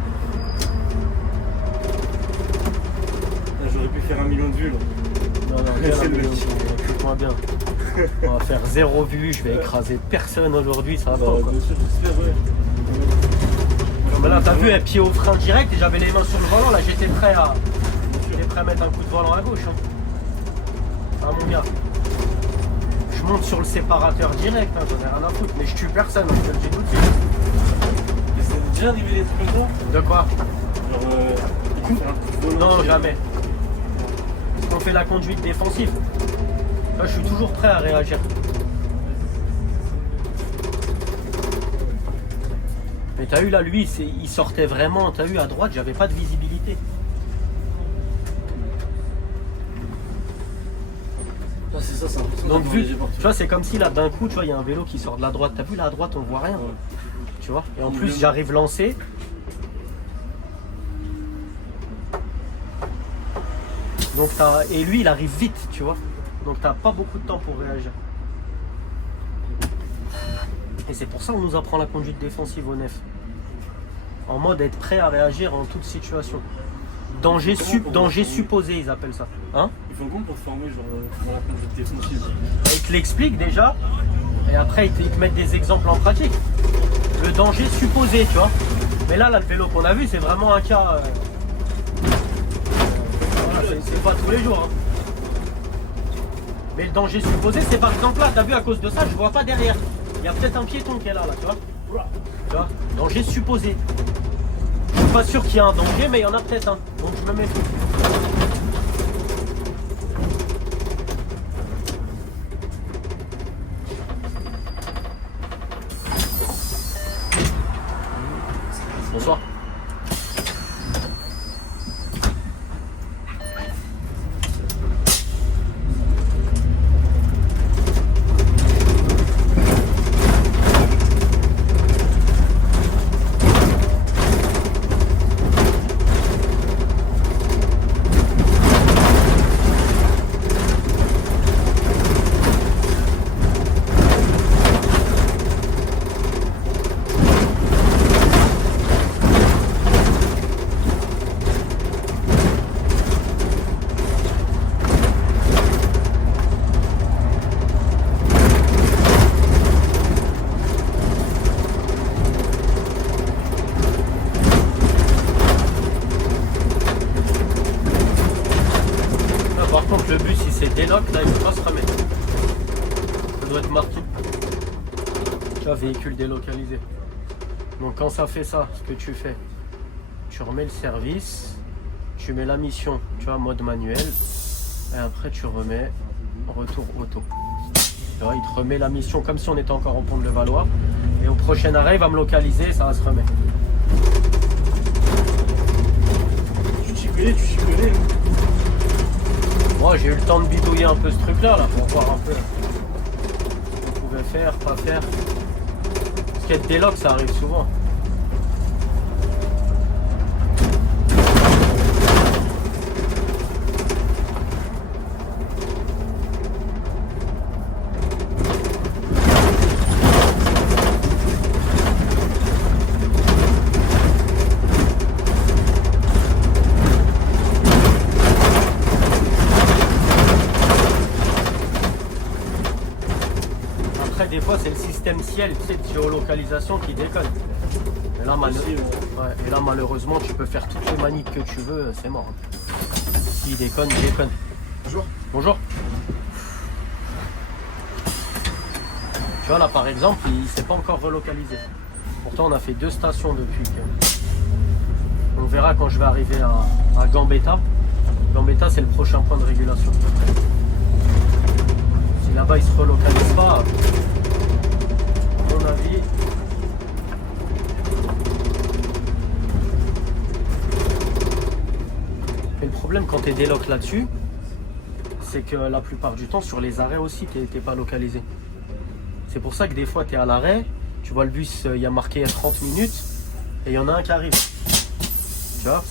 J'aurais pu faire 1 million de vues là. Non, non, C'est bien, le mec. écoute-moi bien. On va faire 0 vue, je vais écraser personne aujourd'hui, ça va pas quoi. Bien sûr, j'espère, ouais. Mais là t'as vu, un pied au frein direct et j'avais les mains sur le volant, là j'étais prêt à mettre un coup de volant à gauche. Hein. Ah mon gars. Je monte sur le séparateur direct, hein, j'en ai rien à foutre, mais je tue personne, hein, je te le dis tout de suite. Et c'est déjà arrivé des trucs comme ça? De quoi? Genre, faire un coup de volant, Non, c'est- jamais. On fait la conduite défensive. Là, je suis toujours prêt à réagir. Mais t'as eu là, lui, il sortait vraiment. T'as eu à droite, j'avais pas de visibilité. Ah, c'est ça, c'est important. Donc, d'avoir vu, les yeux partout. tu vois, c'est comme si là, d'un coup, tu vois, il y a un vélo qui sort de la droite. T'as vu là à droite, on voit rien. Ouais. Tu vois. Et en plus, j'arrive lancé. Donc, et lui, il arrive vite, tu vois. Donc, t'as pas beaucoup de temps pour réagir. Et c'est pour ça qu'on nous apprend la conduite défensive au nef. En mode être prêt à réagir en toute situation. Danger, danger supposé, ils appellent ça. Hein? Ils font comment pour te former, genre, pour la conduite défensive? Ils te l'expliquent déjà. Et après, ils te mettent des exemples en pratique. Le danger supposé, tu vois. Mais là, le vélo qu'on a vu, c'est vraiment un cas. Voilà, c'est pas tous les jours. Hein. Mais le danger supposé, c'est par exemple là, t'as vu, à cause de ça, je vois pas derrière. Il y a peut-être un piéton qui est là, tu vois. Tu vois, danger supposé. Je suis pas sûr qu'il y a un danger, mais il y en a peut-être un. Donc je me méfie. Bonsoir. Par contre, le bus, il s'est déloc, là, il ne peut pas se remettre. Ça doit être marqué. Tu vois, véhicule délocalisé. Donc, quand ça fait ça, ce que tu fais, tu remets le service, tu mets la mission, tu vois, mode manuel, et après, tu remets retour auto. Tu vois, il te remet la mission comme si on était encore en pont de Levallois. Et au prochain arrêt, il va me localiser, ça va se remettre. Tu chipelais. Moi, j'ai eu le temps de bidouiller un peu ce truc-là, là, pour voir un peu ce qu'on pouvait faire, pas faire. Parce qu'être déloc, ça arrive souvent. Après, des fois, c'est le système ciel, tu sais, de géolocalisation qui déconne. Et là, et là, malheureusement, tu peux faire toutes les manips que tu veux, c'est mort. S'il déconne, il déconne. Bonjour. Bonjour. Tu vois, là, par exemple, il s'est pas encore relocalisé. Pourtant, on a fait 2 stations depuis. On verra quand je vais arriver à Gambetta. Gambetta, c'est le prochain point de régulation. Si là-bas, il se relocalise pas, à mon avis... Et le problème quand tu es déloc là-dessus, c'est que la plupart du temps, sur les arrêts aussi, tu n'es pas localisé. C'est pour ça que des fois, tu es à l'arrêt, tu vois le bus, il y a marqué 30 minutes, et il y en a un qui arrive. Tu vois,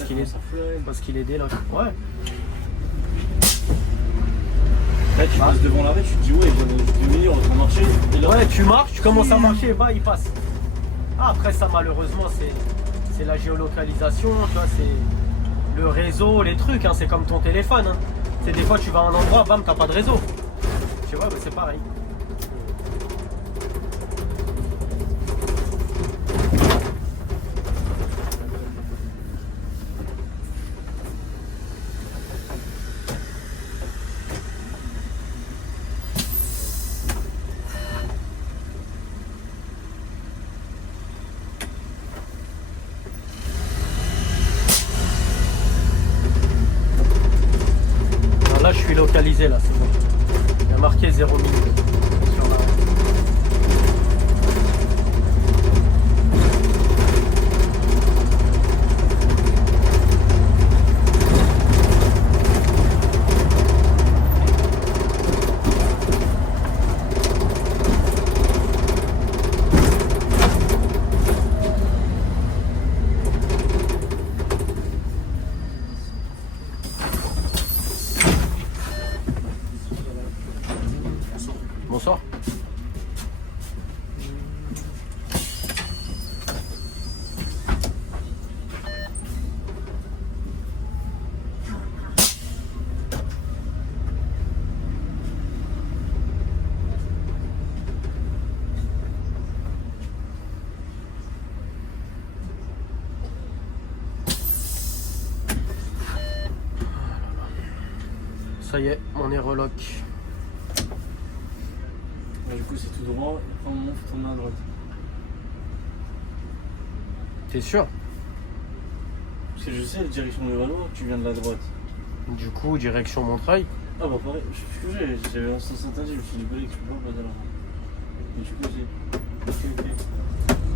parce qu'il est déloc. Ouais. Là, tu passes devant l'arrêt, tu te dis, ouais, il vient de venir, on va marcher. Et là, Ouais, tu marches, tu commences à marcher, et bah, il passe. Ah, après ça, malheureusement, c'est la géolocalisation, tu vois, c'est le réseau, les trucs, hein, c'est comme ton téléphone. Hein. C'est des fois, tu vas à un endroit, bam, t'as pas de réseau. Tu vois, bah, c'est pareil. Là, je suis localisé, là, c'est bon. Il y a marqué 0 minutes sur l'arrêt. Bonsoir. Ça y est, on est reloc. du coup, c'est tout droit. Et quand on monte, faut tourner à droite. T'es sûr? Parce que je sais, la direction de Levallois, tu viens de la droite. Du coup, direction Montreuil. Ah bah pareil, je sais plus ce que j'avais un sens interdit, je me suis dit, que tu peux pas passer là. Mais du coup, c'est. Ok, ok.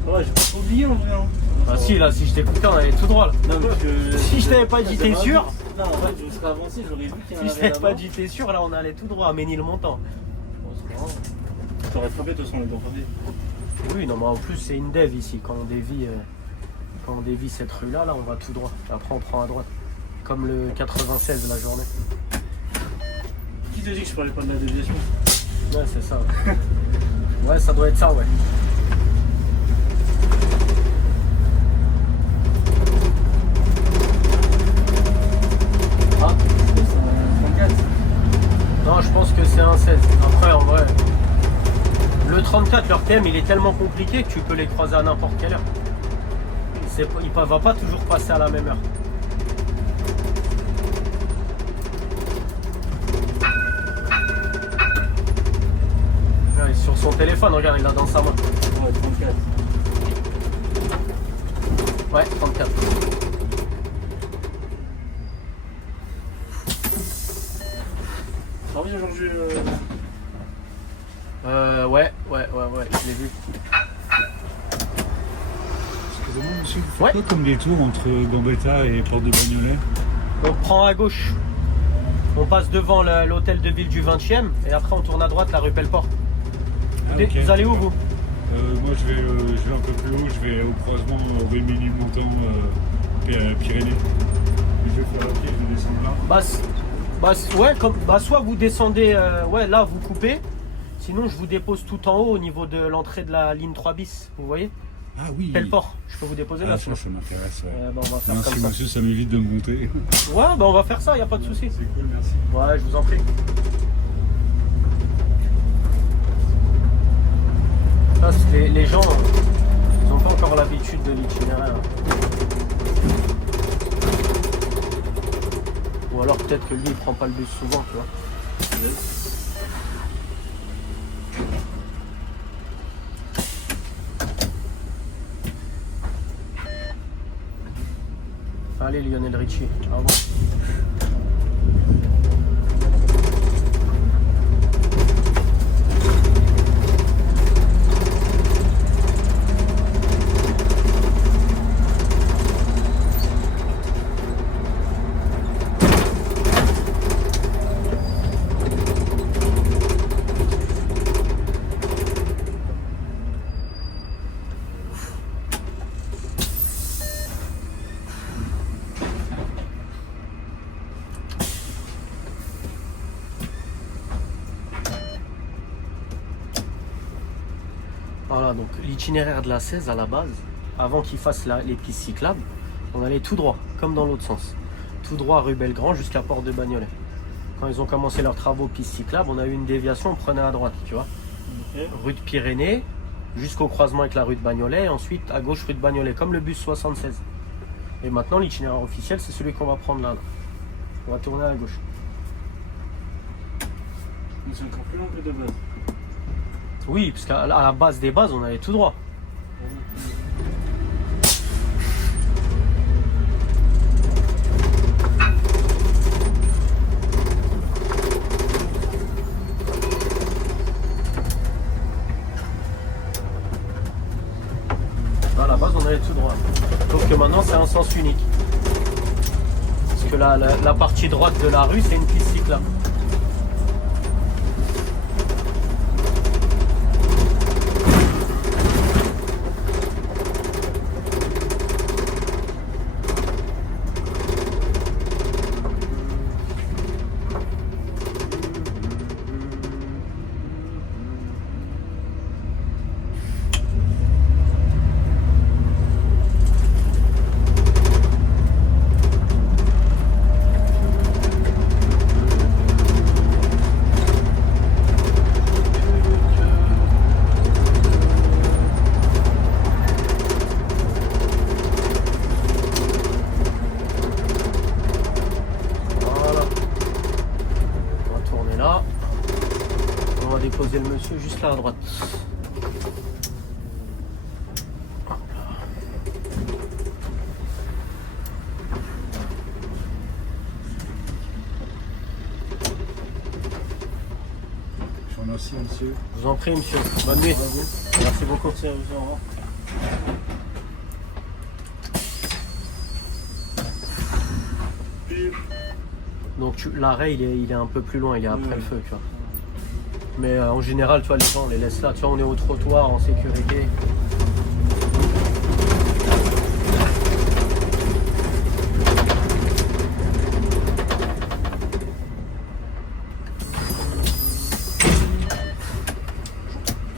Ouais, j'ai pas oublié en vrai. Hein. Ah si, là, si je t'écoutais, on allait tout droit là. Non, mais Si je t'avais pas dit t'es sûr? Non, en fait, je serais avancé, j'aurais vu qu'il y en Si avait je t'avais pas là-bas. dit t'es sûr, là, on allait tout droit à Ménilmontant. Bon, c'est pas grave. T'aurais frappé, de toute façon, on est dans frappé. Oui, non, mais en plus, c'est une dev ici. Quand on dévie cette rue-là, là, on va tout droit. Après, on prend à droite. Comme le 96 la journée. Qui te dit que je parlais pas de la déviation? Ouais, c'est ça. Ouais, ça doit être ça, ouais. Ah, c'est un 34. Non, je pense que c'est un 16. Après, en vrai, le 34, leur thème, il est tellement compliqué que tu peux les croiser à n'importe quelle heure. Il ne va pas toujours passer à la même heure. Ouais, sur son téléphone, regarde, il l'a dans sa main. Ouais, 34. Ouais, 34. Ça va, Georges? changé Ouais, je l'ai vu. Excusez-moi, monsieur, vous Ouais. faites quoi comme détour entre Gambetta et Porte de Bagnolet? On prend à gauche. On passe devant l'hôtel de ville du 20e et après on tourne à droite la rue Pelleport. Ah, ok. Vous allez où vous? Moi je vais un peu plus haut, je vais au croisement rue Ménilmontant Pyrénées. Je vais faire la pied, je vais descendre là. Soit vous descendez, là vous coupez. Sinon je vous dépose tout en haut au niveau de l'entrée de la ligne 3 bis. Vous voyez? Ah oui. Pelleport. Je peux vous déposer là Ah, sinon. ça m'intéresse. Ouais. On va faire Merci comme ça. monsieur, ça m'évite de monter. Ouais, on va faire ça, y a pas de souci. C'est cool, merci. Ouais, je vous en prie. Ça, c'est les gens, ils n'ont pas encore l'habitude de l'itinéraire. Ou alors peut-être que lui, il prend pas le bus souvent, tu vois. Allez, Lionel Richie, avant. Voilà, donc l'itinéraire de la 16 à la base, avant qu'ils fassent les pistes cyclables, on allait tout droit, comme dans l'autre sens. Tout droit rue Belgrand jusqu'à Porte de Bagnolet. Quand ils ont commencé leurs travaux pistes cyclables, on a eu une déviation, on prenait à droite, tu vois. Ok. Rue de Pyrénées, jusqu'au croisement avec la rue de Bagnolet, et ensuite à gauche rue de Bagnolet, comme le bus 76. Et maintenant l'itinéraire officiel, c'est celui qu'on va prendre là. On va tourner à gauche. Mais c'est encore plus long que de base. Oui, parce qu'à la base des bases, on allait tout droit. À la base, on allait tout droit. Sauf que maintenant, c'est un sens unique. Parce que la partie droite de la rue, c'est une piste cyclable. Déposer le monsieur juste là à droite. Je vous remercie monsieur. Je vous en prie, monsieur. Bonne nuit. Merci beaucoup. Merci à vous, au revoir. Donc l'arrêt il est un peu plus loin, il est après Oui. le feu, tu vois. Mais en général, tu vois, les gens on les laisse là, tu vois, on est au trottoir en sécurité.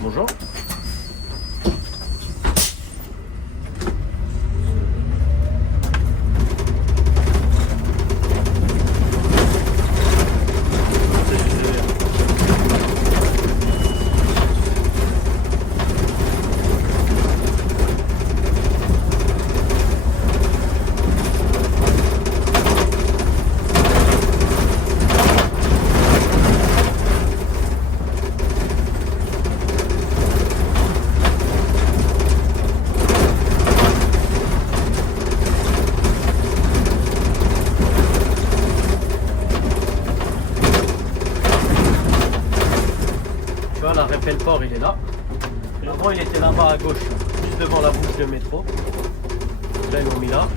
Bonjour. le métro. Là, ils l'ont mis là.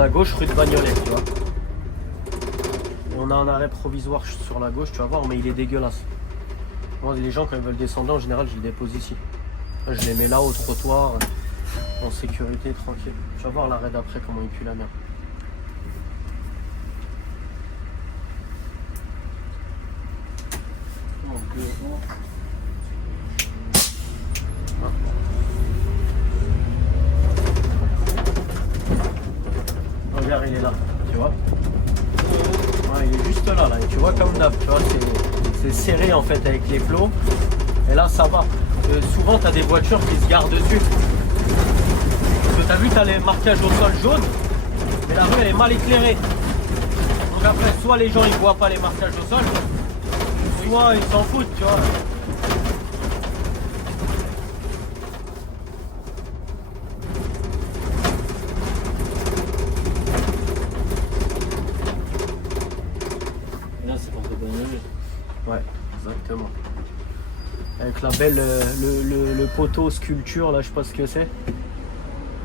À gauche, rue de Bagnolet, tu vois. Et on a un arrêt provisoire sur la gauche, tu vas voir, mais il est dégueulasse. Moi, les gens, quand ils veulent descendre, en général, je les dépose ici. Là, je les mets là, au trottoir, en sécurité, tranquille. Tu vas voir l'arrêt d'après, comment il pue la merde. Regarde, il est là, tu vois. Ouais, il est juste là, et tu vois comme d'hab, tu vois, c'est serré en fait avec les plots. Et là, ça va. Souvent, tu as des voitures qui se garent dessus. Parce que tu as vu, tu as les marquages au sol jaunes, mais la rue, elle est mal éclairée. Donc après, soit les gens, ils voient pas les marquages au sol, soit ils s'en foutent, tu vois. Ouais, exactement. Avec la belle, le poteau sculpture, là, je sais pas ce que c'est.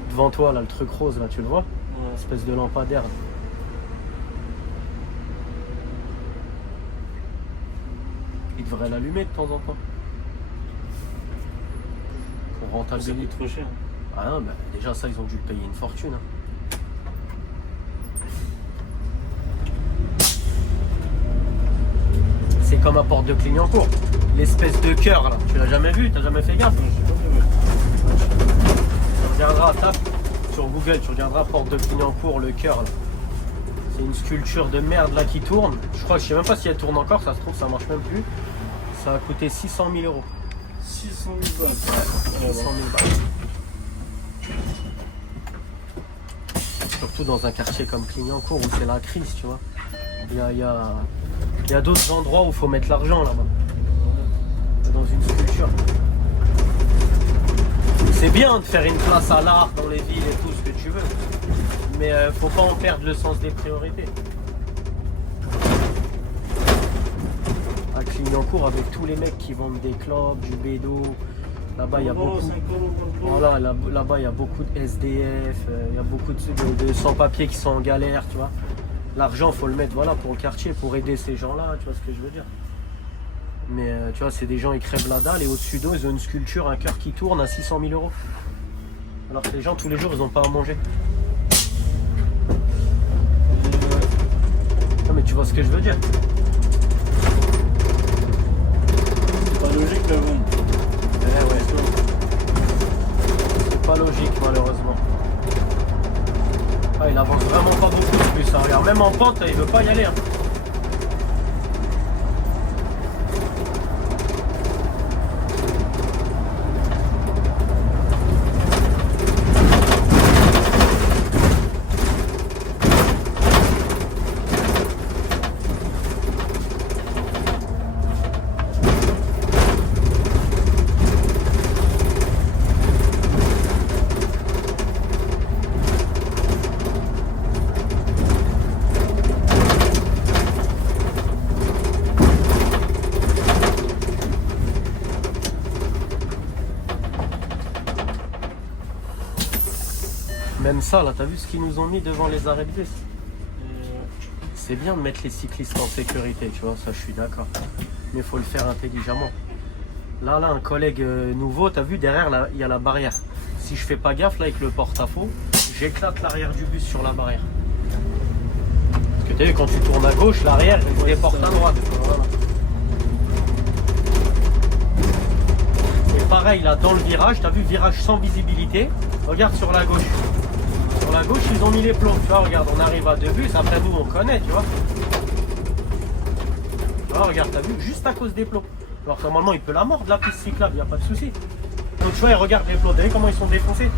Devant toi, là, le truc rose, là, tu le vois? Ouais. Espèce de lampadaire. Il devrait l'allumer de temps en temps. Pour rentabiliser. Ça coûte trop cher. Ah non, bah, déjà ça, ils ont dû payer une fortune. Hein. C'est comme à Porte de Clignancourt. L'espèce de cœur là, tu l'as jamais vu, t'as jamais fait gaffe. Tu regarderas, tape sur Google, tu regarderas Porte de Clignancourt, le cœur là. C'est une sculpture de merde là qui tourne. Je crois, je sais même pas si elle tourne encore, ça se trouve ça marche même plus. Ça a coûté 600 000 euros. 600 000 balles. Ouais, 600 000 balles. Surtout dans un quartier comme Clignancourt où c'est la crise, tu vois. Il y a d'autres endroits où il faut mettre l'argent là-bas. Dans une sculpture. C'est bien de faire une place à l'art dans les villes et tout ce que tu veux. Mais faut pas en perdre le sens des priorités. À Clignancourt, avec tous les mecs qui vendent des clopes, du bédo, là-bas il y a beaucoup. Voilà, là-bas il y a beaucoup de SDF, il y a beaucoup de sans-papiers qui sont en galère, tu vois. L'argent, faut le mettre voilà, pour le quartier, pour aider ces gens-là, tu vois ce que je veux dire. Mais tu vois, c'est des gens, ils crèvent la dalle et au-dessus d'eux, ils ont une sculpture, un cœur qui tourne à 600 000 euros. Alors que les gens, tous les jours, ils n'ont pas à manger. Non, mais tu vois ce que je veux dire. C'est pas logique le monde. Ouais. C'est pas logique, malheureusement. Ah, il avance vraiment pas beaucoup en plus, hein. Regarde, même en pente, il veut pas y aller. Hein. Même ça, là, t'as vu ce qu'ils nous ont mis devant les arrêts de bus? C'est bien de mettre les cyclistes en sécurité, tu vois, ça je suis d'accord. Mais il faut le faire intelligemment. Là, un collègue nouveau, t'as vu, derrière, là, il y a la barrière. Si je fais pas gaffe, là, avec le porte-à-faux, j'éclate l'arrière du bus sur la barrière. Parce que t'as vu, quand tu tournes à gauche, l'arrière, il se déporte à droite. Voilà. Et pareil, là, dans le virage, t'as vu, virage sans visibilité, regarde sur la gauche. Sur la gauche, ils ont mis les plombs. Tu vois, regarde, on arrive à deux bus. Après, nous, on connaît, tu vois. Tu vois, regarde, t'as vu, juste à cause des plombs. Alors que normalement, il peut la mordre, la piste cyclable, il n'y a pas de souci. Donc tu vois, et regarde les plots, vous voyez comment ils sont défoncés?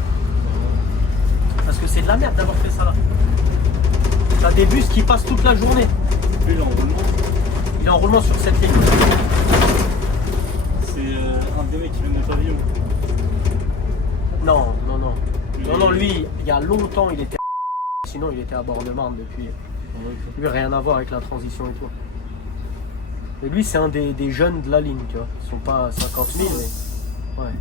Parce que c'est de la merde d'avoir fait ça là. T'as des bus qui passent toute la journée. Lui, il est en roulement. Il est en roulement sur cette ligne. C'est un des mecs qui vient de pavillon. Non, non, non. Non, non, lui, il y a longtemps, il était à... Sinon, il était à Bord-de-Marne depuis. Lui, rien à voir avec la transition et tout. Et lui, c'est un des jeunes de la ligne, tu vois. Ils sont pas 50 000, mais... Ouais.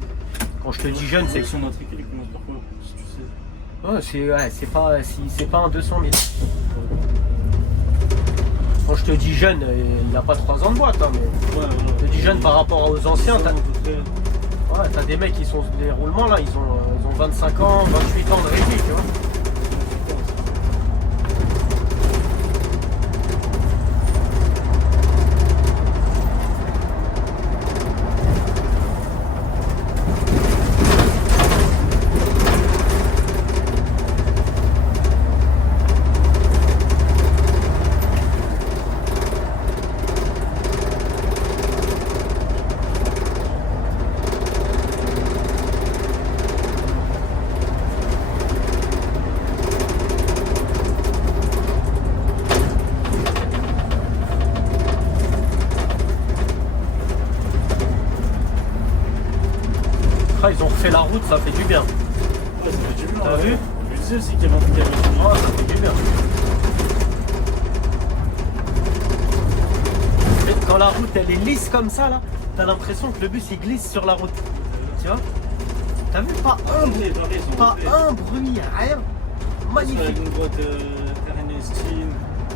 Quand je te dis jeune, c'est que... Son matricule, il commence par quoi, si tu sais. Ouais, c'est pas un 200 000. Quand je te dis jeune, il n'a pas 3 ans de boîte, hein, mais... Ouais, Je te dis jeune par rapport aux anciens, t'as... à peu près. Ouais, t'as des mecs qui sont des roulements là, ils ont 25 ans, 28 ans de régie, tu vois. Ah, ils ont refait la route, ça fait du bien. Ouais, ça fait du bien. T'as vu? Je disais aussi qu'il y avait un truc avec lui. Ah, ça fait du bien. Et quand la route elle est lisse comme ça là, t'as l'impression que le bus il glisse sur la route. Tu vois? T'as vu? Pas un bruit, pas un bruit, rien. Avec Magnifique. une boîte Ernestine.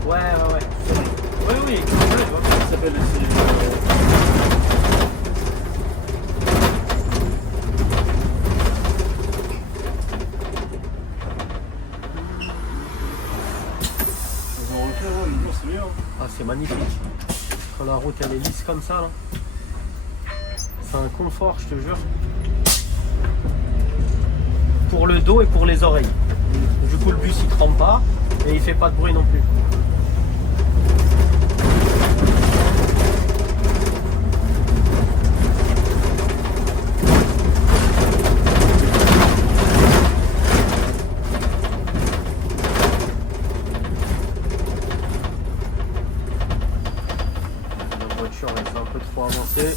Ouais, ouais, ouais. Oui, oui, tu vois. Ça s'appelle ils ont refait, ouais, mais bon, c'est bien. Ah, c'est magnifique. Quand la route elle est lisse comme ça là. C'est un confort, je te jure. Pour le dos et pour les oreilles. Du coup, le bus il trempe pas et il fait pas de bruit non plus. La voiture elle est un peu trop avancée.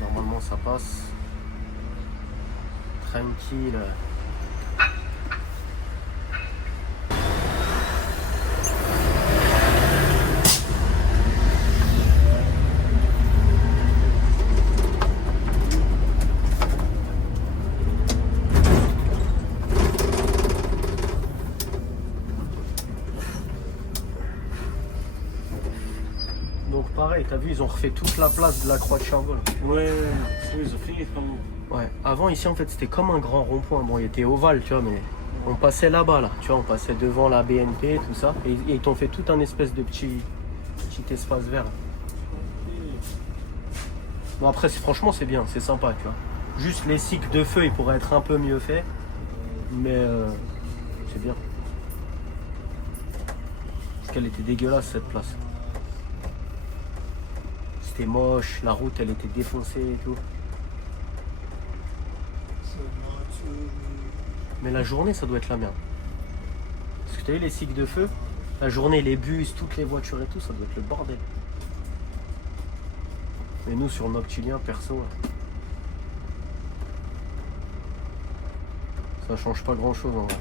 Normalement ça passe. Tranquille. Donc pareil, t'as vu, ils ont refait toute la place de la Croix de Charvol. Ouais, oui, ils ont fini vraiment. Ouais, avant ici en fait c'était comme un grand rond-point. Bon, il était ovale, tu vois, mais on passait là-bas, là. Tu vois, on passait devant la BNP, tout ça. Et ils t'ont fait tout un espèce de petit espace vert. Bon, après, franchement, c'est bien, c'est sympa, tu vois. Juste les cycles de feu, ils pourraient être un peu mieux faits. Mais c'est bien. Parce qu'elle était dégueulasse, cette place. C'était moche, la route, elle était défoncée et tout. Mais la journée, ça doit être la merde. Parce que tu as vu les cycles de feu, la journée, les bus, toutes les voitures et tout, ça doit être le bordel. Mais nous, sur Noctilien, perso, ça change pas grand chose en vrai.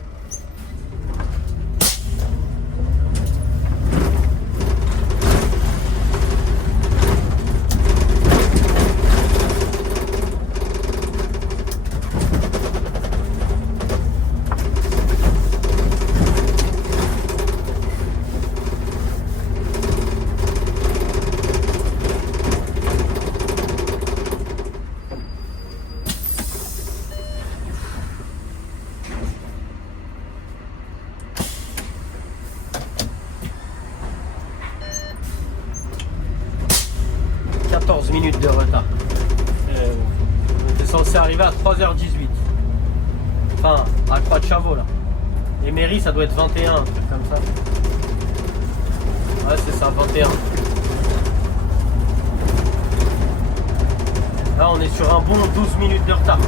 Minutes de retard. On était censé arriver à 3h18. Enfin, à Croix de Chavaux là. Et Mairie, ça doit être 21, un truc comme ça. Ouais, c'est ça, 21. on est sur un bon 12 minutes de retard.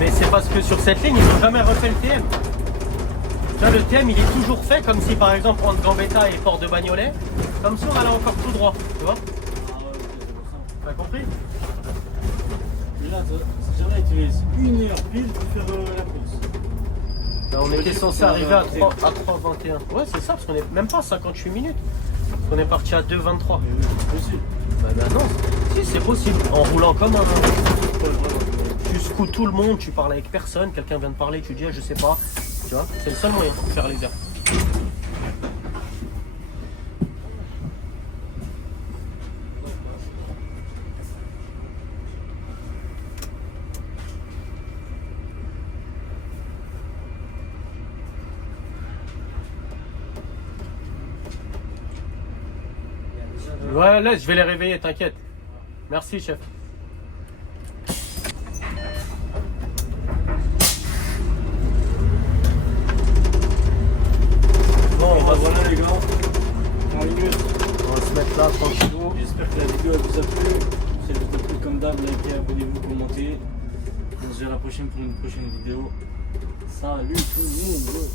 Mais c'est parce que sur cette ligne, ils n'ont jamais refait le TM. Là, le TM, il est toujours fait comme si, par exemple, entre Gambetta et Port de Bagnolet, comme si on allait encore tout droit, tu vois. Ah ouais, ok, c'est pour ça. T'as compris? Mais là, si jamais tu laisses 1 heure pile pour faire la course. Là, on Ça veut était dire censé que arriver à c'est 3,21. Ouais, c'est ça, parce qu'on est même pas à 58 minutes. Parce qu'on est parti à 2,23. Mais oui, c'est possible. Bah non, si c'est possible. En roulant comme un... Ouais, vraiment. Tu secoues tout le monde, tu parles avec personne, quelqu'un vient de parler, tu dis ah, je sais pas. Tu vois, c'est le seul moyen pour faire les heures. Ouais, laisse, je vais les réveiller, t'inquiète. Merci, chef. Bon, on va, Voilà les gars, 3 minutes. on va se mettre là, tranquillou. J'espère que la vidéo elle vous a plu. Si elle vous a plu comme d'hab, likez, abonnez-vous, commentez. On se dit à la prochaine pour une prochaine vidéo. Salut tout le monde.